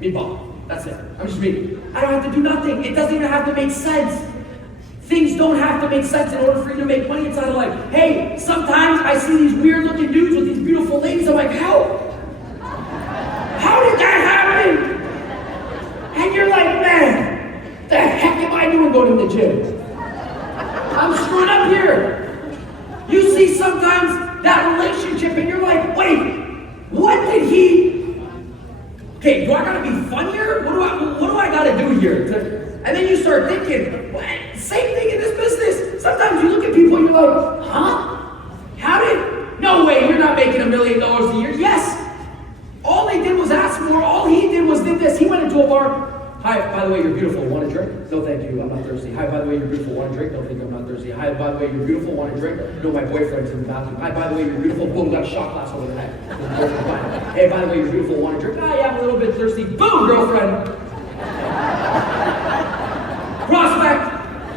Me Bob. That's it. I'm just me. I don't have to do nothing. It doesn't even have to make sense. Things don't have to make sense in order for you to make money inside of life. Hey, sometimes I see these weird looking dudes with these beautiful ladies. I'm like, how did that happen? And you're like, man, the heck am I doing going to the gym? I'm screwed up here. You see sometimes that relationship and you're like, wait, what did he... Okay, do I gotta be funnier? What do I gotta do here? And then you start thinking, what? Same thing in this business. Sometimes you look at people and you're like, huh? How did? No way, you're not making $1 million a year. Yes. All they did was ask more. All he did was did this. He went into a bar. Hi, by the way, you're beautiful. Want a drink? No, thank you. I'm not thirsty. Hi, by the way, you're beautiful. Want a drink? No, thank you. I'm not thirsty. Hi, by the way, you're beautiful. Want a drink? No, my boyfriend's in the bathroom. Hi, by the way, you're beautiful. Boom, got a shot glass over the head. Hey, by the way, you're beautiful. Want a drink? Ah, yeah, I'm a little bit thirsty. Boom, girlfriend. Prospect.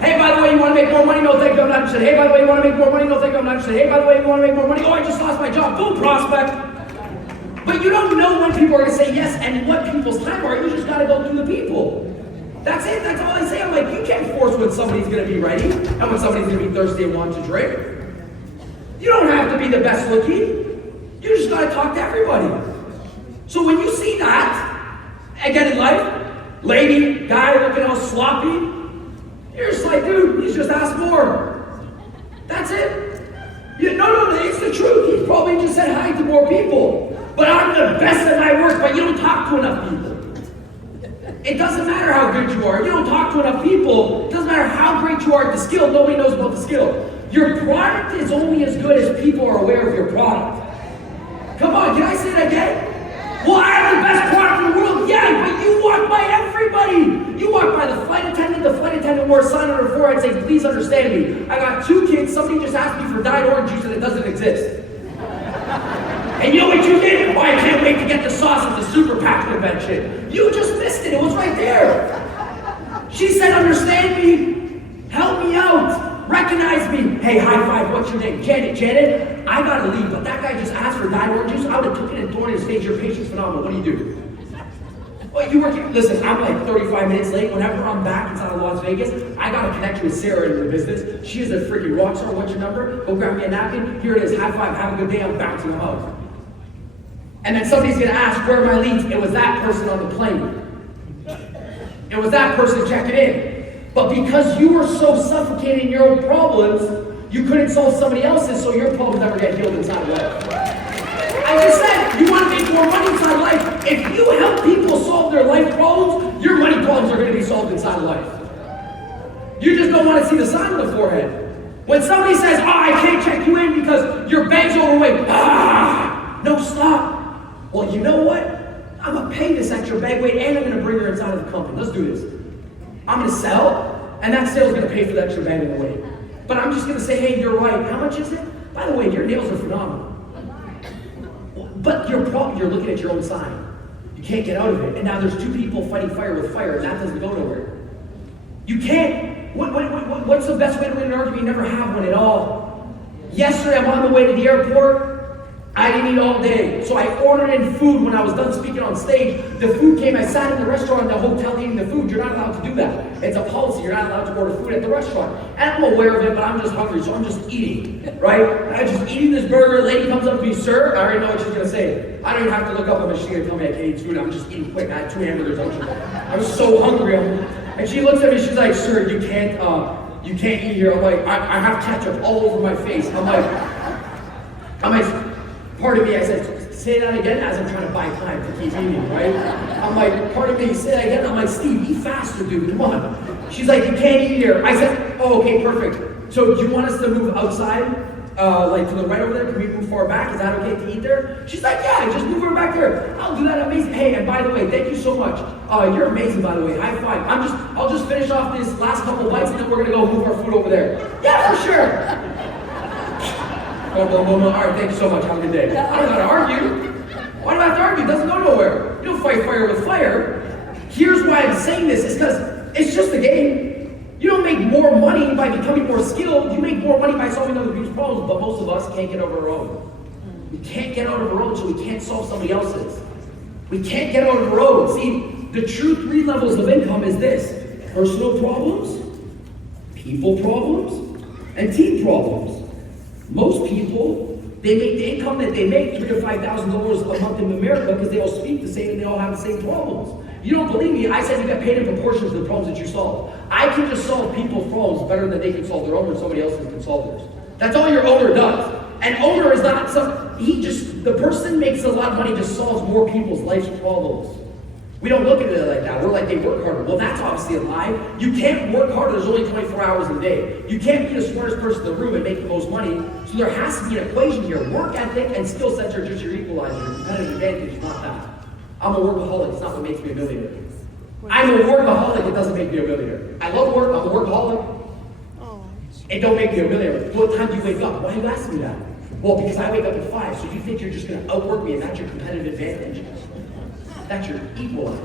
Hey, by the way, you want to make more money? No, thank you. I'm not interested. Hey, by the way, you want to make more money? No, thank you. I'm not interested. Hey, by the way, you want to make more money? Oh, I just lost my job. Boom, prospect. But you don't know when people are going to say yes and what people's time are. You just got to go through the people. That's it. That's all I say. I'm like, you can't force when somebody's going to be ready and when somebody's going to be thirsty and want to drink. You don't have to be the best looking. You just got to talk to everybody. So when you see that, again in life, lady, guy looking all sloppy, you're just like, dude, he's just asked more. That's it. No, it's the truth. He probably just said hi to more people. But I'm the best at my work, but you don't talk to enough people. It doesn't matter how good you are. You don't talk to enough people. It doesn't matter how great you are at the skill. Nobody knows about the skill. Your product is only as good as people are aware of your product. Come on, can I say that again? Well, I have the best product in the world. Yeah, but you walk by everybody. You walk by the flight attendant wore a sign on her forehead saying, please understand me. I got 2 kids. Somebody just asked me for dyed orange juice and it doesn't exist. And you know what you did? Why, I can't wait to get the sauce at the Super PAC convention. You just missed it. It was right there. She said, understand me. Help me out. Recognize me. Hey, high five. What's your name? Janet, I gotta leave, but that guy just asked for dyed orange juice. I would have took it and thrown it in his face. Your patient's phenomenal. What do you do? Well, you work here. Listen, I'm like 35 minutes late. Whenever I'm back inside of Las Vegas, I got to connect with Sarah in the business. She is a freaking rock star. What's your number? Go grab me a napkin. Here it is. High five. Have a good day. I'm bouncing them out. And then somebody's going to ask, where are my leads? It was that person on the plane. It was that person checking in. But because you were so suffocated in your own problems, you couldn't solve somebody else's, so your problems never get healed inside of life. I just said, you want to make more money inside life. If you help people solve their life problems, your money problems are going to be solved inside life. You just don't want to see the sign on the forehead. When somebody says, oh, I can't check you in because your bank's overweight. No, stop. Well, you know what? I'm going to pay this extra bag weight and I'm going to bring her inside of the company. Let's do this. I'm going to sell, and that sale is going to pay for the extra bag of weight. But I'm just going to say, hey, you're right. How much is it? By the way, your nails are phenomenal. But your problem, you're looking at your own sign. You can't get out of it. And now there's 2 people fighting fire with fire, and that doesn't go nowhere. You can't. What's the best way to win an argument? You never have one at all. Yesterday, I'm on the way to the airport. I didn't eat all day, so I ordered in food when I was done speaking on stage. The food came, I sat in the restaurant in the hotel eating the food. You're not allowed to do that. It's a policy, you're not allowed to order food at the restaurant. And I'm aware of it, but I'm just hungry, so I'm just eating, right? I'm just eating this burger, lady comes up to me, sir, I already know what she's gonna say. I don't even have to look up how much she's gonna tell me I can't eat food, I'm just eating quick. I had 2 hamburgers, I was so hungry. And she looks at me, she's like, sir, you can't eat here. I'm like, I have ketchup all over my face. I'm like, part of me, I said, say that again as I'm trying to buy time to keep eating, right? I'm like, part of me, say that again. I'm like, Steve, eat faster, dude, come on. She's like, you can't eat here. I said, oh, okay, perfect. So do you want us to move outside? Like to the right over there? Can we move far back? Is that okay to eat there? She's like, yeah, just move her back there. I'll do that, amazing. Hey, and by the way, thank you so much. You're amazing, by the way. High five. I'll just finish off this last couple bites and then we're gonna go move our food over there. Yeah, for sure. No. All right, thank you so much. Have a good day. I don't know how to argue. Why do I have to argue? It doesn't go nowhere. You don't fight fire with fire. Here's why I'm saying this, is because it's just a game. You don't make more money by becoming more skilled. You make more money by solving other people's problems, but most of us can't get over our own. We can't get out of our own, so we can't solve somebody else's. We can't get out of our own. See, the true 3 levels of income is this: personal problems, people problems, and team problems. Most people, they make the income that they make, $3,000 to $5,000 a month in America, because they all speak the same and they all have the same problems. You don't believe me? I said you get paid in proportion to the problems that you solve. I can just solve people's problems better than they can solve their own, or somebody else can solve theirs. That's all your owner does. An owner is not the person makes a lot of money, just solves more people's life's problems. We don't look at it like that. We're like, they work harder. Well, that's obviously a lie. You can't work harder. There's only 24 hours in a day. You can't be the smartest person in the room and make the most money. So there has to be an equation here. Work ethic and skill sets are just your equalizer. Your competitive advantage is not that. I'm a workaholic. It's not what makes me a millionaire. I'm a workaholic. It doesn't make me a millionaire. I love work. I'm a workaholic. It don't make me a millionaire. What time do you wake up? Why are you asking me that? Well, because I wake up at 5, so you think you're just going to outwork me, and that's your competitive advantage. That's your equalizer.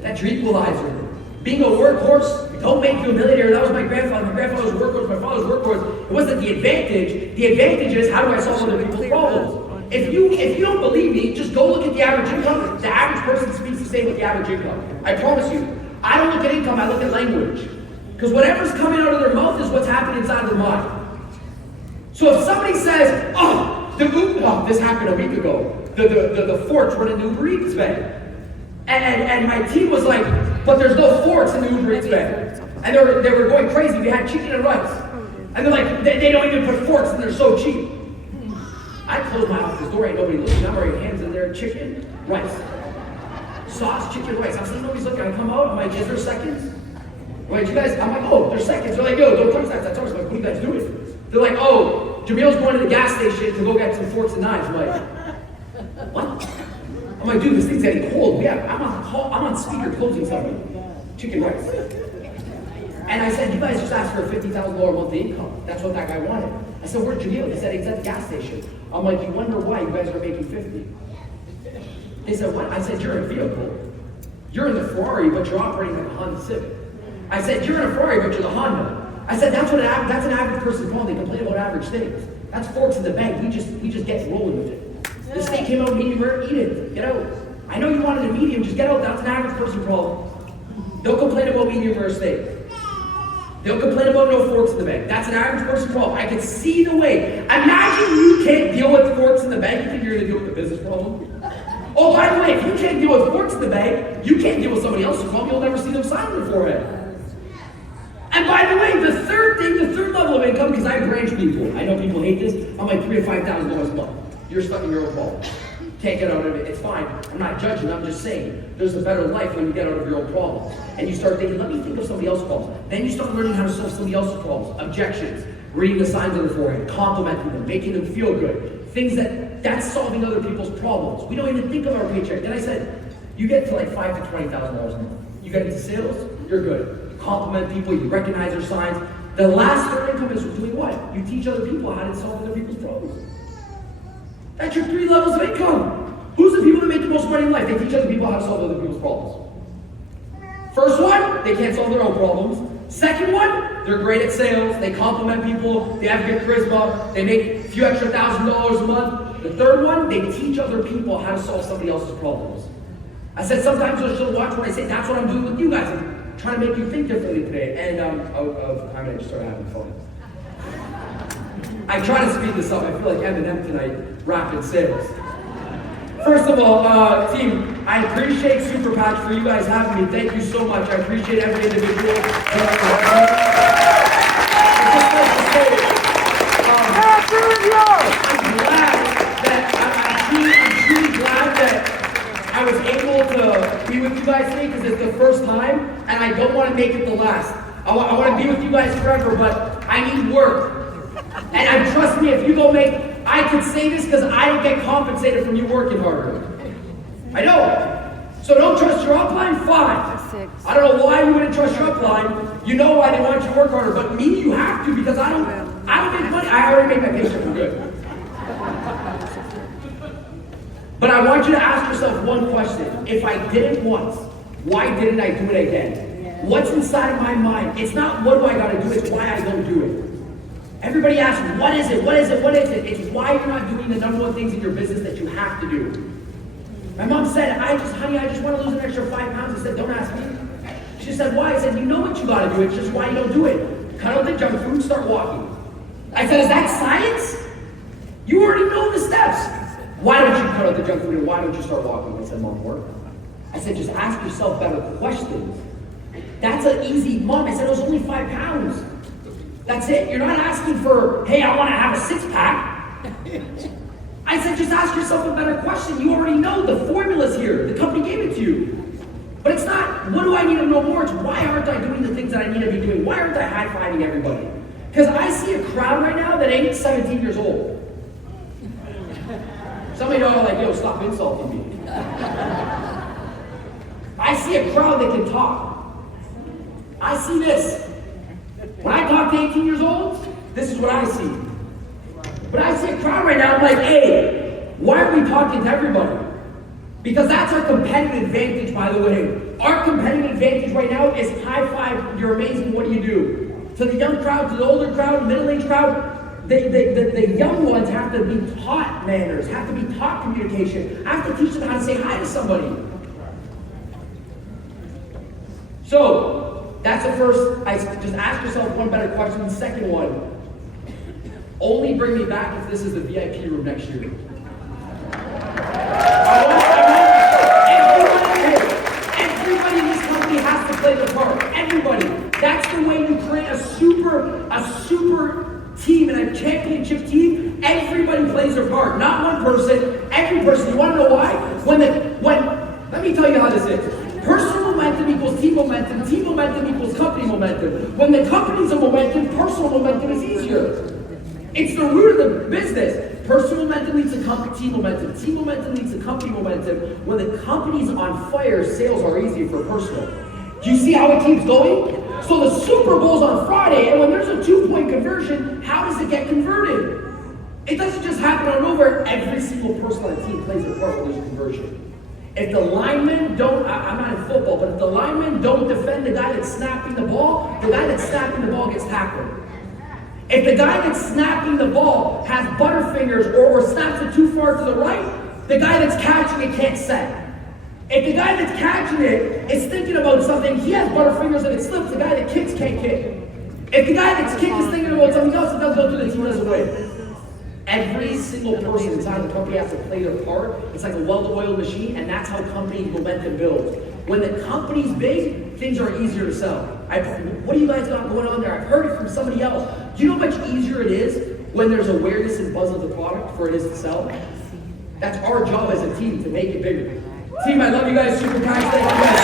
That's your equalizer. Being a workhorse don't make you a millionaire. That was my grandfather. My grandfather was a workhorse. My father was a workhorse. It wasn't the advantage. The advantage is, how do I solve other people's problems? If you don't believe me, just go look at the average income. The average person speaks the same with the average income. I promise you. I don't look at income, I look at language. Because whatever's coming out of their mouth is what's happening inside of their mind. So if somebody says, this happened a week ago. The forks were in the Uber Eats bag. And my team was like, but there's no forks in the Uber Eats bag. And they were going crazy. We had chicken and rice. And they're like, they don't even put forks and they're so cheap. I closed my office door, ain't nobody looking. I'm already hands in there, chicken, rice. Sauce, chicken, rice. I'm saying nobody's looking. I come out, I'm like, is there seconds? I'm like, you guys, I'm like, oh, there's seconds. They're like, yo, don't touch that. That's ours. I'm like, what are you guys doing? They're like, oh, Jamil's going to the gas station to go get some forks and knives. I'm like, what? I'm like, dude, this thing's getting cold. I'm on speaker closing something. Chicken rice. And I said, you guys just asked for a $50,000 monthly income. That's what that guy wanted. I said, where's Jamil? They said, he's at the gas station. I'm like, you wonder why you guys are making 50? They said, what? I said, you're in a vehicle. You're in the Ferrari, but you're operating like a Honda Civic. I said, you're in a Ferrari, but you're the Honda. I said, that's an average person's problem. They complain about average things. That's forks in the bank. We just get rolling with it. The steak came out medium rare, eat it. Get out. I know you wanted a medium, just get out. That's an average person problem. Don't complain about medium rare steak. They'll complain about no forks in the bank. That's an average person problem. I can see the way. Imagine you can't deal with forks in the bank. You think you're going to deal with the business problem? Oh, by the way, if you can't deal with forks in the bank, you can't deal with somebody else's problem. You'll never see them sign on their forehead. And by the way, the third level of income, because I branch people. I know people hate this. I'm like $3,000 to $5,000 a month. You're stuck in your own problem. Can't get out of it. It's fine. I'm not judging. I'm just saying there's a better life when you get out of your own problems. And you start thinking, let me think of somebody else's problems. Then you start learning how to solve somebody else's problems. Objections, reading the signs on the forehead, complimenting them, making them feel good. Things that's solving other people's problems. We don't even think of our paycheck. Then I said, you get to like $5,000 to $20,000 a month. You get into sales, you're good. You compliment people, you recognize their signs. The last third income is doing what? You teach other people how to solve other people's problems. That's your 3 levels of income. Who's the people that make the most money in life? They teach other people how to solve other people's problems. First one, they can't solve their own problems. Second one, they're great at sales. They compliment people. They have good charisma. They make a few extra $1,000 a month. The third one, they teach other people how to solve somebody else's problems. I said sometimes you'll still watch when I say that's what I'm doing with you guys. I'm trying to make you think differently today. And I'm going to start having fun. I try to speed this up. I feel like Eminem tonight, rapid sales. First of all, team, I appreciate Super Patch for you guys having me. Thank you so much. I appreciate every individual. I'm truly glad that I was able to be with you guys today because it's the first time, and I don't want to make it the last. me if you go make, I can say this because I don't get compensated from you working harder. I don't. So don't trust your upline? Fine. I don't know why you wouldn't trust your upline. You know why they want you to work harder, but me, you have to because I don't make money. I already make my paycheck, I'm good. But I want you to ask yourself one question. If I did it once, why didn't I do it again? What's inside of my mind? It's not what do I gotta do, it's why I don't do it. Everybody asks, what is it? What is it? What is it? It's why you're not doing the number one things in your business that you have to do. My mom said, honey, I just want to lose an extra 5 pounds. I said, don't ask me. She said, why? I said, you know what you gotta do, it's just why you don't do it. Cut out the junk food, start walking. I said, is that science? You already know the steps. Why don't you cut out the junk food and why don't you start walking? I said, Mom, work. I said, just ask yourself better questions. That's an easy, Mom. I said, it was only 5 pounds. That's it. You're not asking for, hey, I want to have a 6-pack. I said, just ask yourself a better question. You already know the formula's here. The company gave it to you. But it's not, what do I need to know more? It's why aren't I doing the things that I need to be doing? Why aren't I high-fiving everybody? Because I see a crowd right now that ain't 17 years old. Some of y'all are like, yo, stop insulting me. I see a crowd that can talk. I see this. When I talk to 18 years old, this is what I see. But I see a crowd right now, I'm like, hey, why are we talking to everybody? Because that's our competitive advantage, by the way. Our competitive advantage right now is high five, you're amazing, what do you do? To the young crowd, to the older crowd, middle-aged crowd, the young ones have to be taught manners, have to be taught communication, have to teach them how to say hi to somebody. So, that's the first, just ask yourself one better question. The second one, only bring me back if this is the VIP room next year. Everybody in this company has to play their part. Everybody. That's the way you create a super team and a championship team. Everybody plays their part. Not one person, every person. You want to know why? Let me tell you how this is. Personal momentum equals team momentum equals company momentum. When the company's a momentum, personal momentum is easier. It's the root of the business. Personal momentum leads to team momentum. Team momentum leads to company momentum. When the company's on fire, sales are easier for personal. Do you see how it keeps going? So the Super Bowl's on Friday, and when there's a 2-point conversion, how does it get converted? It doesn't just happen out of nowhere. Every single person on the team plays their part when there's a conversion. If the linemen don't, I'm not in football, but if the linemen don't defend the guy that's snapping the ball, the guy that's snapping the ball gets tackled. If the guy that's snapping the ball has butterfingers or snaps it too far to the right, the guy that's catching it can't set. If the guy that's catching it is thinking about something, he has butterfingers and it slips, the guy that kicks can't kick. If the guy that's kicked is thinking about something else, it doesn't go through the team doesn't win. Every single person inside the company has to play their part. It's like a well-oiled machine, and that's how company momentum builds. When the company's big, things are easier to sell. What do you guys got going on there? I've heard it from somebody else. Do you know how much easier it is when there's awareness and buzz of the product for it is to sell? That's our job as a team to make it bigger. Team, I love you guys. Super guys. Thank you guys.